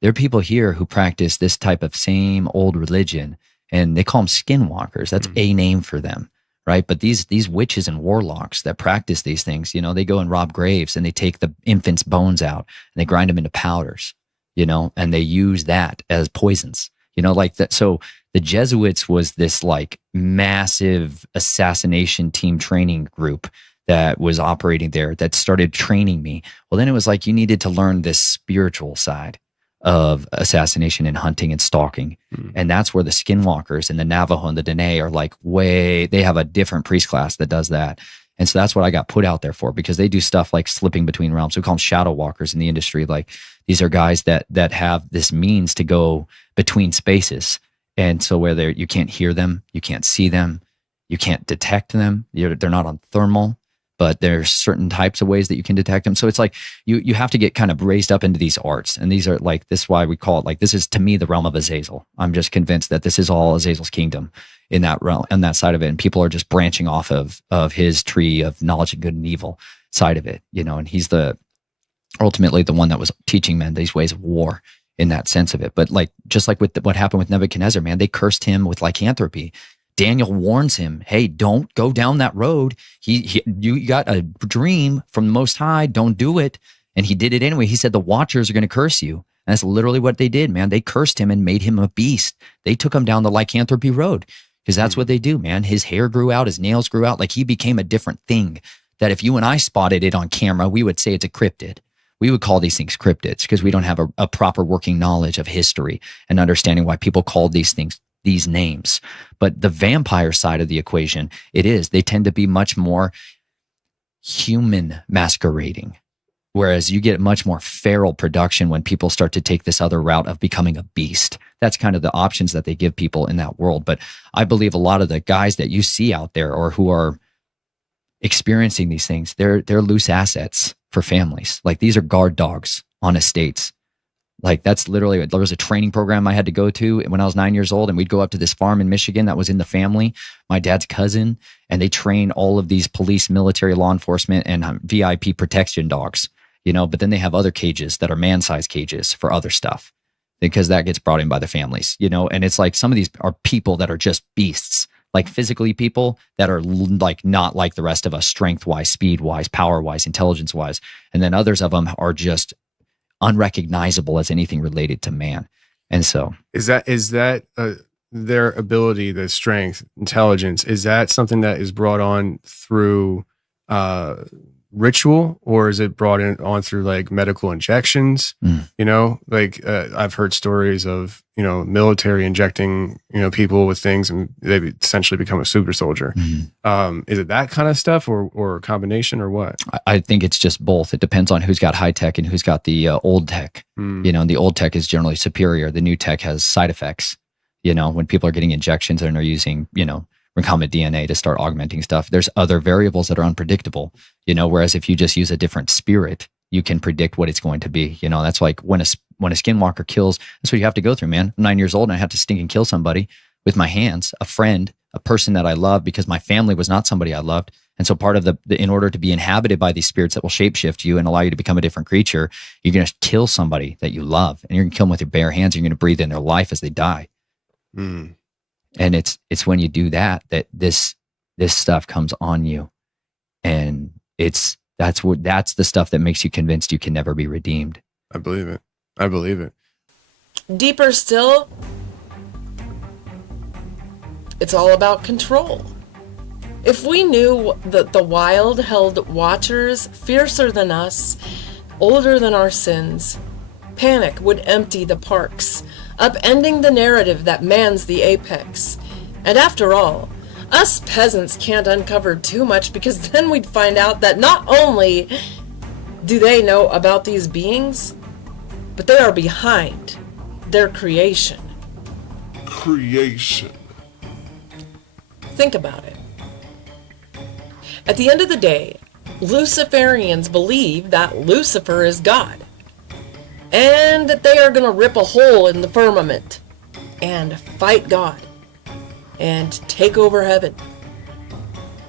There are people here who practice this type of same old religion, and they call them skinwalkers. That's a name for them, right? But these witches and warlocks that practice these things, they go and rob graves, and they take the infants' bones out and they grind them into powders, and they use that as poisons, like that. So the Jesuits was this like massive assassination team training group that was operating there that started training me. Well, then it was like, you needed to learn this spiritual side of assassination and hunting and stalking. And that's where the skinwalkers and the Navajo and the Dene are like they have a different priest class that does that. And so that's what I got put out there for, because they do stuff like slipping between realms. We call them shadow walkers in the industry. Like, these are guys that have this means to go between spaces. And so where you can't hear them, you can't see them, you can't detect them. They're not on thermal, but there's certain types of ways that you can detect them. So it's like you have to get kind of raised up into these arts. And these are like, this is why we call it, like, this is to me the realm of Azazel. I'm just convinced that this is all Azazel's kingdom in that realm, and that side of it. And people are just branching off of his tree of knowledge of good and evil. side of it, and he's ultimately the one that was teaching men these ways of war in that sense of it. But just like with what happened with Nebuchadnezzar, man, they cursed him with lycanthropy. Daniel warns him, hey, don't go down that road. You got a dream from the Most High. Don't do it. And he did it anyway. He said the watchers are going to curse you. And that's literally what they did, man. They cursed him and made him a beast. They took him down the lycanthropy road because that's what they do, man. His hair grew out. His nails grew out. Like, he became a different thing that if you and I spotted it on camera, we would say it's a cryptid. We would call these things cryptids because we don't have a proper working knowledge of history and understanding why people called these things these names. But the vampire side of the equation, they tend to be much more human masquerading. Whereas you get much more feral production when people start to take this other route of becoming a beast. That's kind of the options that they give people in that world. But I believe a lot of the guys that you see out there or who are experiencing these things, they're loose assets for families. Like, these are guard dogs on estates. Like, that's literally, there was a training program I had to go to when I was 9 years old, and we'd go up to this farm in Michigan that was in the family, my dad's cousin, and they train all of these police, military, law enforcement, and VIP protection dogs, but then they have other cages that are man-sized cages for other stuff because that gets brought in by the families, and it's like some of these are people that are just beasts, like physically people that are like not like the rest of us, strength-wise, speed-wise, power-wise, intelligence-wise, and then others of them are just unrecognizable as anything related to man. And so is that their ability, the strength, intelligence, is that something that is brought on through ritual, or is it brought on through like medical injections? I've heard stories of military injecting people with things and they essentially become a super soldier. Is it that kind of stuff or a combination or what? I think it's just both. It depends on who's got high tech and who's got the old tech. The old tech is generally superior. The new tech has side effects. When people are getting injections and are using recombinant DNA to start augmenting stuff, there's other variables that are unpredictable, whereas if you just use a different spirit, you can predict what it's going to be. That's like when a skinwalker kills, that's what you have to go through, man. I'm 9 years old and I have to stink and kill somebody with my hands, a friend, a person that I love, because my family was not somebody I loved. And so part of in order to be inhabited by these spirits that will shapeshift you and allow you to become a different creature, you're going to kill somebody that you love, and you're going to kill them with your bare hands. You're going to breathe in their life as they die. And it's when you do that this stuff comes on you, and that's the stuff that makes you convinced you can never be redeemed. I believe it. Deeper still, it's all about control. If we knew that the wild held watchers fiercer than us, older than our sins, panic would empty the parks, upending the narrative that mans the apex. And after all, us peasants can't uncover too much, because then we'd find out that not only do they know about these beings, but they are behind their creation. Think about it. At the end of the day, Luciferians believe that Lucifer is God, and that they are going to rip a hole in the firmament and fight God and take over heaven.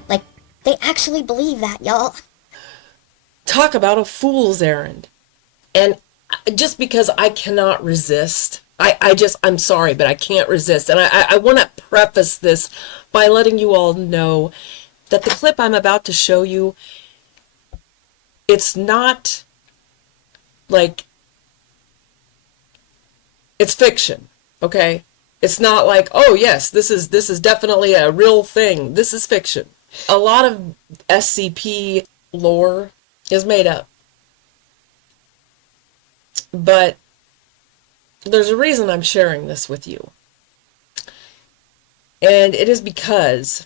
Like, they actually believe that, y'all. Talk about a fool's errand. And just because I cannot resist, I'm sorry, but I can't resist. And I want to preface this by letting you all know that the clip I'm about to show you, it's not like, it's fiction, okay? It's not like, oh yes, this is definitely a real thing. This is fiction. A lot of SCP lore is made up. But there's a reason I'm sharing this with you. And it is because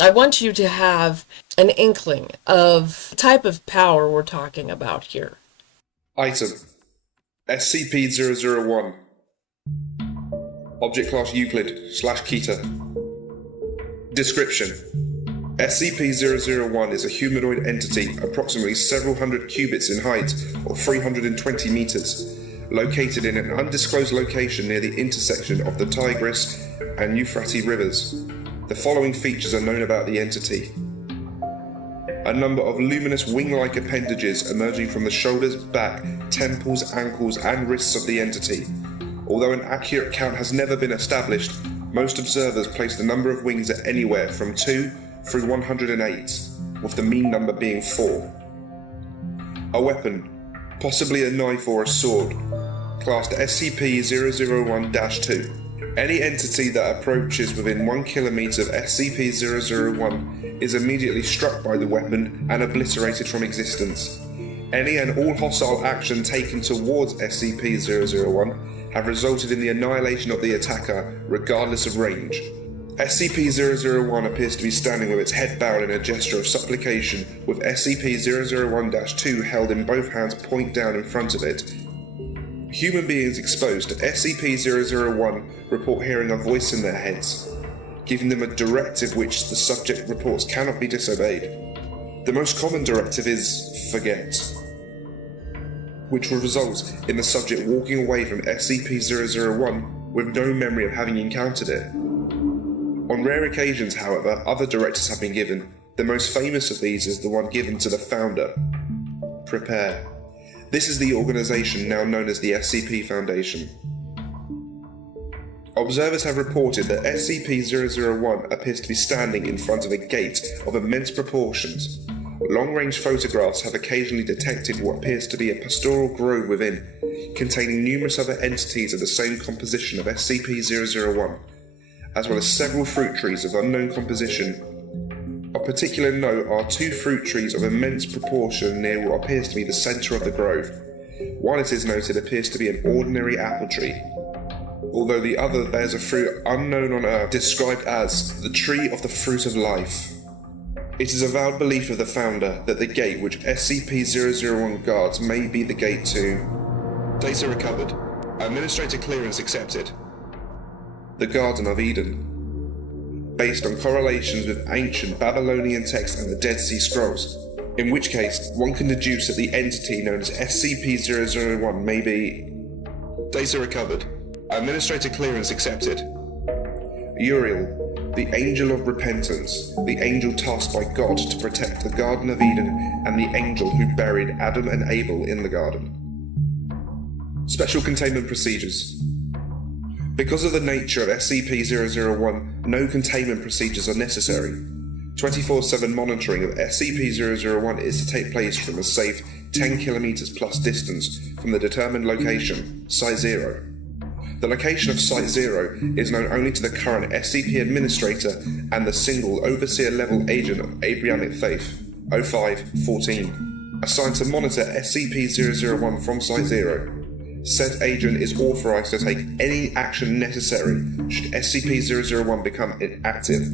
I want you to have an inkling of the type of power we're talking about here. Item SCP-001 Object Class Euclid/Keter. Description: SCP-001 is a humanoid entity approximately several hundred cubits in height, or 320 meters, located in an undisclosed location near the intersection of the Tigris and Euphrates rivers. The following features are known about the entity. A number of luminous wing-like appendages emerging from the shoulders, back, temples, ankles, and wrists of the entity. Although an accurate count has never been established, most observers place the number of wings at anywhere from 2 through 108, with the mean number being 4. A weapon, possibly a knife or a sword, classed SCP-001-2. Any entity that approaches within 1 kilometer of SCP-001 is immediately struck by the weapon and obliterated from existence. Any and all hostile action taken towards SCP-001 have resulted in the annihilation of the attacker, regardless of range. SCP-001 appears to be standing with its head bowed in a gesture of supplication, with SCP-001-2 held in both hands point down in front of it. Human beings exposed to SCP-001 report hearing a voice in their heads, giving them a directive which the subject reports cannot be disobeyed. The most common directive is forget, which will result in the subject walking away from SCP-001 with no memory of having encountered it. On rare occasions, however, other directives have been given. The most famous of these is the one given to the founder. Prepare. This is the organization now known as the SCP Foundation. Observers have reported that SCP-001 appears to be standing in front of a gate of immense proportions. Long-range photographs have occasionally detected what appears to be a pastoral grove within, containing numerous other entities of the same composition of SCP-001, as well as several fruit trees of unknown composition. Of particular note are 2 fruit trees of immense proportion near what appears to be the centre of the grove. One, it is noted, appears to be an ordinary apple tree, although the other bears a fruit unknown on Earth, described as the tree of the fruit of life. It is avowed belief of the founder that the gate which SCP-001 guards may be the gate to data recovered, administrator clearance accepted, the Garden of Eden, based on correlations with ancient Babylonian texts and the Dead Sea Scrolls, in which case one can deduce that the entity known as SCP-001 may be data recovered, administrator clearance accepted, Uriel, the Angel of Repentance, the angel tasked by God to protect the Garden of Eden, and the angel who buried Adam and Abel in the garden. Special containment procedures. Because of the nature of SCP-001, no containment procedures are necessary. 24/7 monitoring of SCP-001 is to take place from a safe 10 km plus distance from the determined location, Site 0. The location of Site 0 is known only to the current SCP Administrator and the single Overseer level agent of Abrahamic Faith, 05-14, assigned to monitor SCP-001 from Site 0. Said agent is authorized to take any action necessary should SCP-001 become inactive,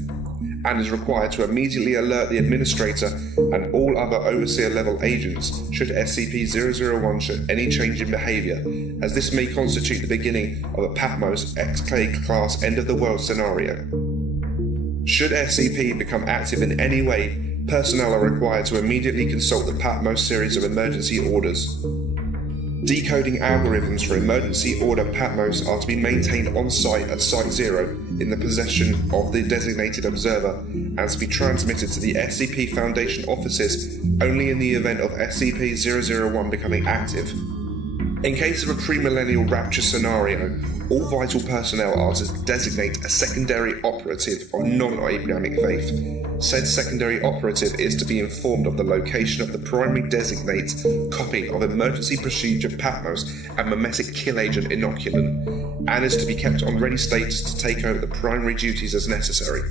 and is required to immediately alert the Administrator and all other Overseer level agents should SCP-001 show any change in behavior, as this may constitute the beginning of a Patmos XK class end of the world scenario. Should SCP become active in any way, personnel are required to immediately consult the Patmos series of emergency orders. Decoding algorithms for emergency order Patmos are to be maintained on site at Site 0 in the possession of the designated observer, and to be transmitted to the SCP Foundation offices only in the event of SCP-001 becoming active. In case of a premillennial rapture scenario, all vital personnel are to designate a secondary operative of non-Abrahamic faith. Said secondary operative is to be informed of the location of the primary designate copy of emergency procedure Patmos and mimetic kill agent inoculant, and is to be kept on ready status to take over the primary duties as necessary.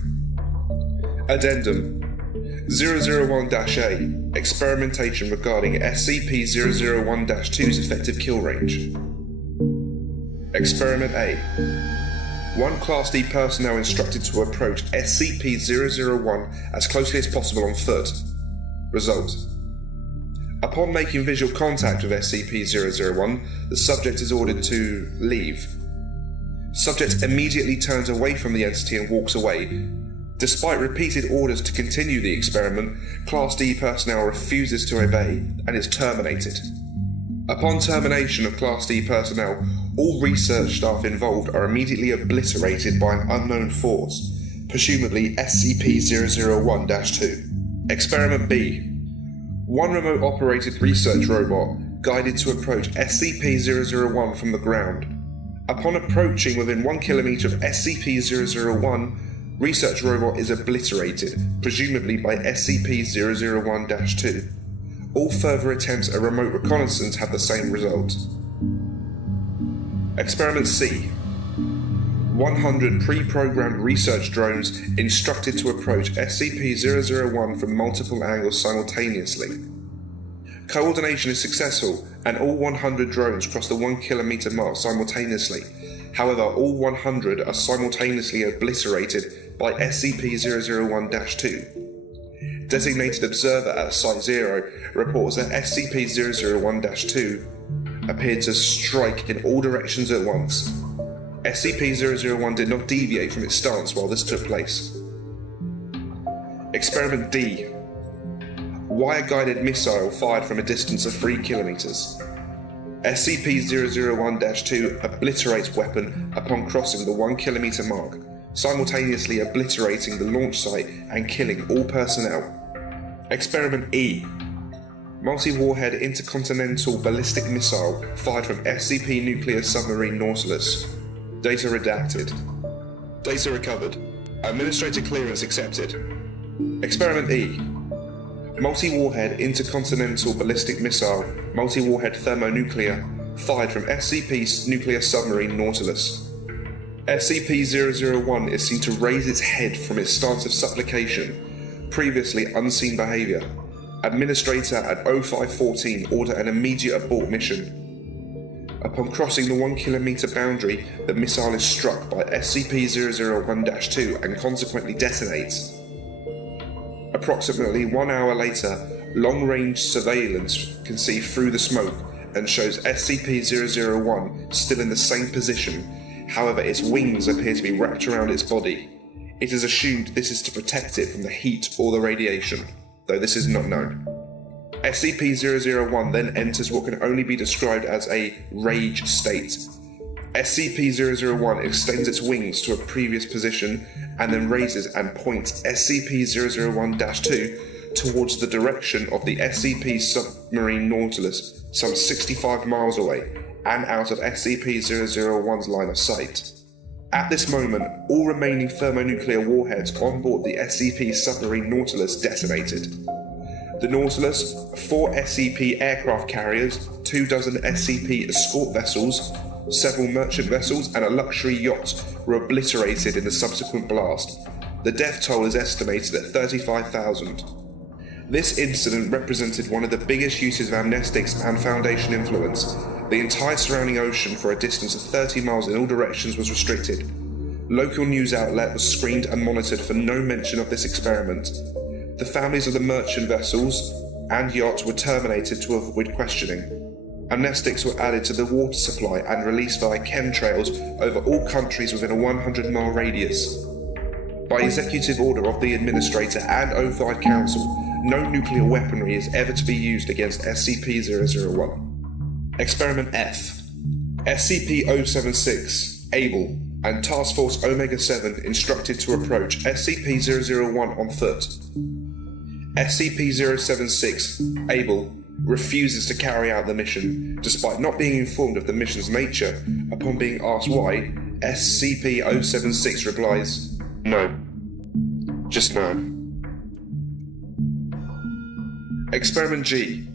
Addendum 001-A Experimentation regarding SCP-001-2's effective kill range. Experiment A. One Class D personnel instructed to approach SCP-001 as closely as possible on foot. Result. Upon making visual contact with SCP-001, the subject is ordered to leave. Subject immediately turns away from the entity and walks away. Despite repeated orders to continue the experiment, Class D personnel refuses to obey and is terminated. Upon termination of Class D personnel, all research staff involved are immediately obliterated by an unknown force, presumably SCP-001-2. Experiment B. One remote-operated research robot guided to approach SCP-001 from the ground. Upon approaching within 1 kilometer of SCP-001, research robot is obliterated, presumably by SCP-001-2. All further attempts at remote reconnaissance have the same result. Experiment C. 100 pre-programmed research drones instructed to approach SCP-001 from multiple angles simultaneously. Coordination is successful, and all 100 drones cross the 1 kilometer mark simultaneously. However, all 100 are simultaneously obliterated by SCP-001-2. Designated observer at Site 0 reports that SCP-001-2 appeared to strike in all directions at once. SCP-001 did not deviate from its stance while this took place. Experiment D. Wire-guided missile fired from a distance of 3 kilometers. SCP-001-2 obliterates weapon upon crossing the 1 kilometer mark, simultaneously obliterating the launch site and killing all personnel. Experiment E. Multi-warhead intercontinental ballistic missile fired from SCP nuclear submarine Nautilus. Data redacted. Data recovered. Administrator clearance accepted. Experiment E. Multi-warhead intercontinental ballistic missile, multi-warhead thermonuclear, fired from SCP nuclear submarine Nautilus. SCP-001 is seen to raise its head from its stance of supplication, previously unseen behavior. Administrator at 0514 order an immediate abort mission. Upon crossing the 1 kilometer boundary, the missile is struck by SCP-001-2 and consequently detonates. Approximately 1 hour later, long-range surveillance can see through the smoke and shows SCP-001 still in the same position. However, its wings appear to be wrapped around its body. It is assumed this is to protect it from the heat or the radiation, though this is not known. SCP-001 then enters what can only be described as a rage state. SCP-001 extends its wings to a previous position and then raises and points SCP-001-2 towards the direction of the SCP submarine Nautilus, some 65 miles away, and out of SCP-001's line of sight. At this moment, all remaining thermonuclear warheads on board the SCP submarine Nautilus detonated. The Nautilus, 4 SCP aircraft carriers, 24 SCP escort vessels, several merchant vessels, and a luxury yacht were obliterated in the subsequent blast. The death toll is estimated at 35,000. This incident represented one of the biggest uses of amnestics and Foundation influence. The entire surrounding ocean for a distance of 30 miles in all directions was restricted. Local news outlet was screened and monitored for no mention of this experiment. The families of the merchant vessels and yacht were terminated to avoid questioning. Amnestics were added to the water supply and released via chemtrails over all countries within a 100-mile radius. By executive order of the Administrator and O5 Council, no nuclear weaponry is ever to be used against SCP-001. Experiment F. SCP-076, Able, and Task Force Omega-7 instructed to approach SCP-001 on foot. SCP-076, Able, refuses to carry out the mission, despite not being informed of the mission's nature. Upon being asked why, SCP-076 replies, "No. Just no." Experiment G.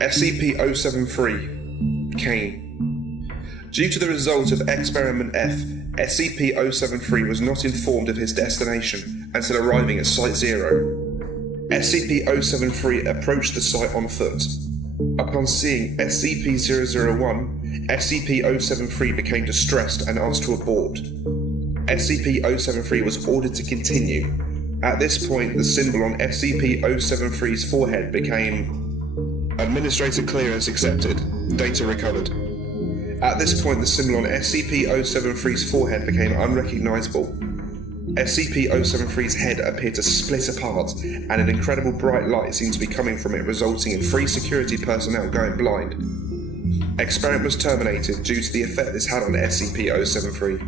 SCP-073, Kane. Due to the result of Experiment F, SCP-073 was not informed of his destination until arriving at Site 0. SCP-073 approached the site on foot. Upon seeing SCP-001, SCP-073 became distressed and asked to abort. SCP-073 was ordered to continue. At this point, the symbol on SCP-073's forehead became Administrator clearance accepted. Data recovered. At this point, the symbol on SCP-073's forehead became unrecognizable. SCP-073's head appeared to split apart, and an incredible bright light seemed to be coming from it, resulting in 3 security personnel going blind. Experiment was terminated due to the effect this had on SCP-073.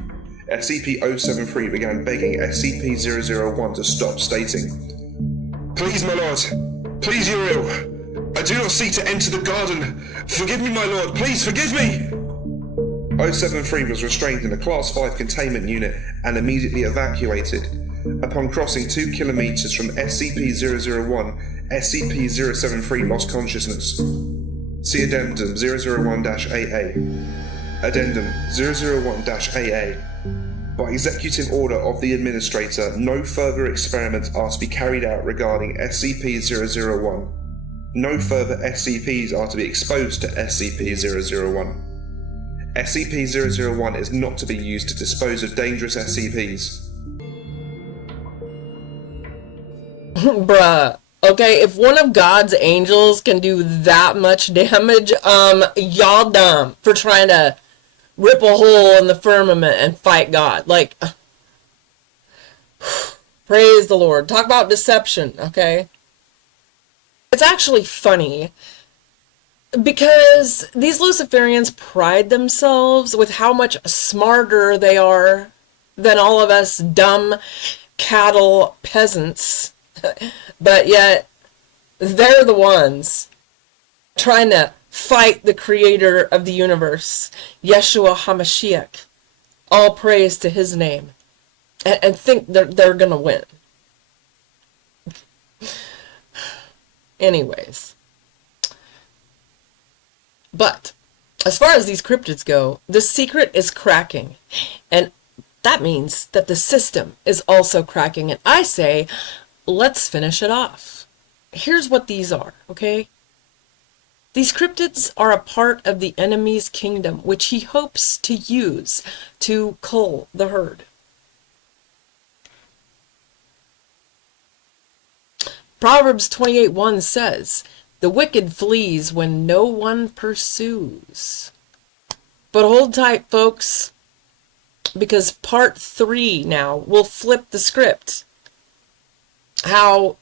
SCP-073 began begging SCP-001 to stop, stating, Please, my lord. Please, Uriel. I do not seek to enter the garden. Forgive me, my lord. Please, forgive me. 073 was restrained in a Class 5 containment unit and immediately evacuated. Upon crossing 2 kilometers from SCP-001, SCP-073 lost consciousness. See Addendum 001-AA. Addendum 001-AA. By executive order of the Administrator, no further experiments are to be carried out regarding SCP-001. No further SCPs are to be exposed to SCP-001. SCP-001 is not to be used to dispose of dangerous SCPs. Bruh. Okay, if one of God's angels can do that much damage, y'all dumb for trying to rip a hole in the firmament and fight God. Like, praise the Lord. Talk about deception, okay? It's actually funny because these Luciferians pride themselves with how much smarter they are than all of us dumb cattle peasants. But yet, they're the ones trying to fight the creator of the universe, Yeshua HaMashiach. All praise to his name. And think they're going to win. Anyways. But, as far as these cryptids go, the secret is cracking. And that means that the system is also cracking. And I say, let's finish it off. Here's what these are, okay? These cryptids are a part of the enemy's kingdom, which he hopes to use to cull the herd. Proverbs 28:1 says, "The wicked flees when no one pursues." But hold tight, folks, because part 3 now will flip the script. How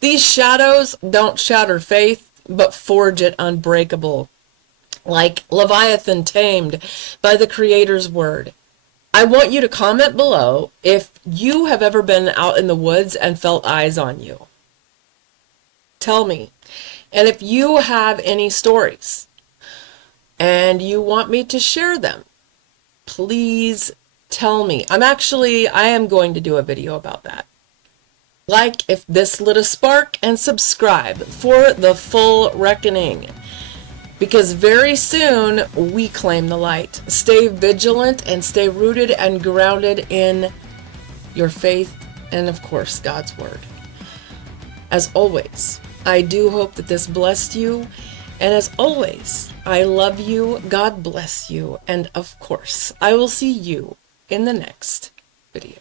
these shadows don't shatter faith, but forge it unbreakable, like Leviathan tamed by the Creator's word. I want you to comment below if you have ever been out in the woods and felt eyes on you. Tell me. And if you have any stories and you want me to share them, please tell me. I am going to do a video about that. Like if this lit a spark, and subscribe for the full reckoning. Because very soon we claim the light. Stay vigilant and stay rooted and grounded in your faith and, of course, God's word. As always, I do hope that this blessed you. And as always, I love you, God bless you, and of course, I will see you in the next video.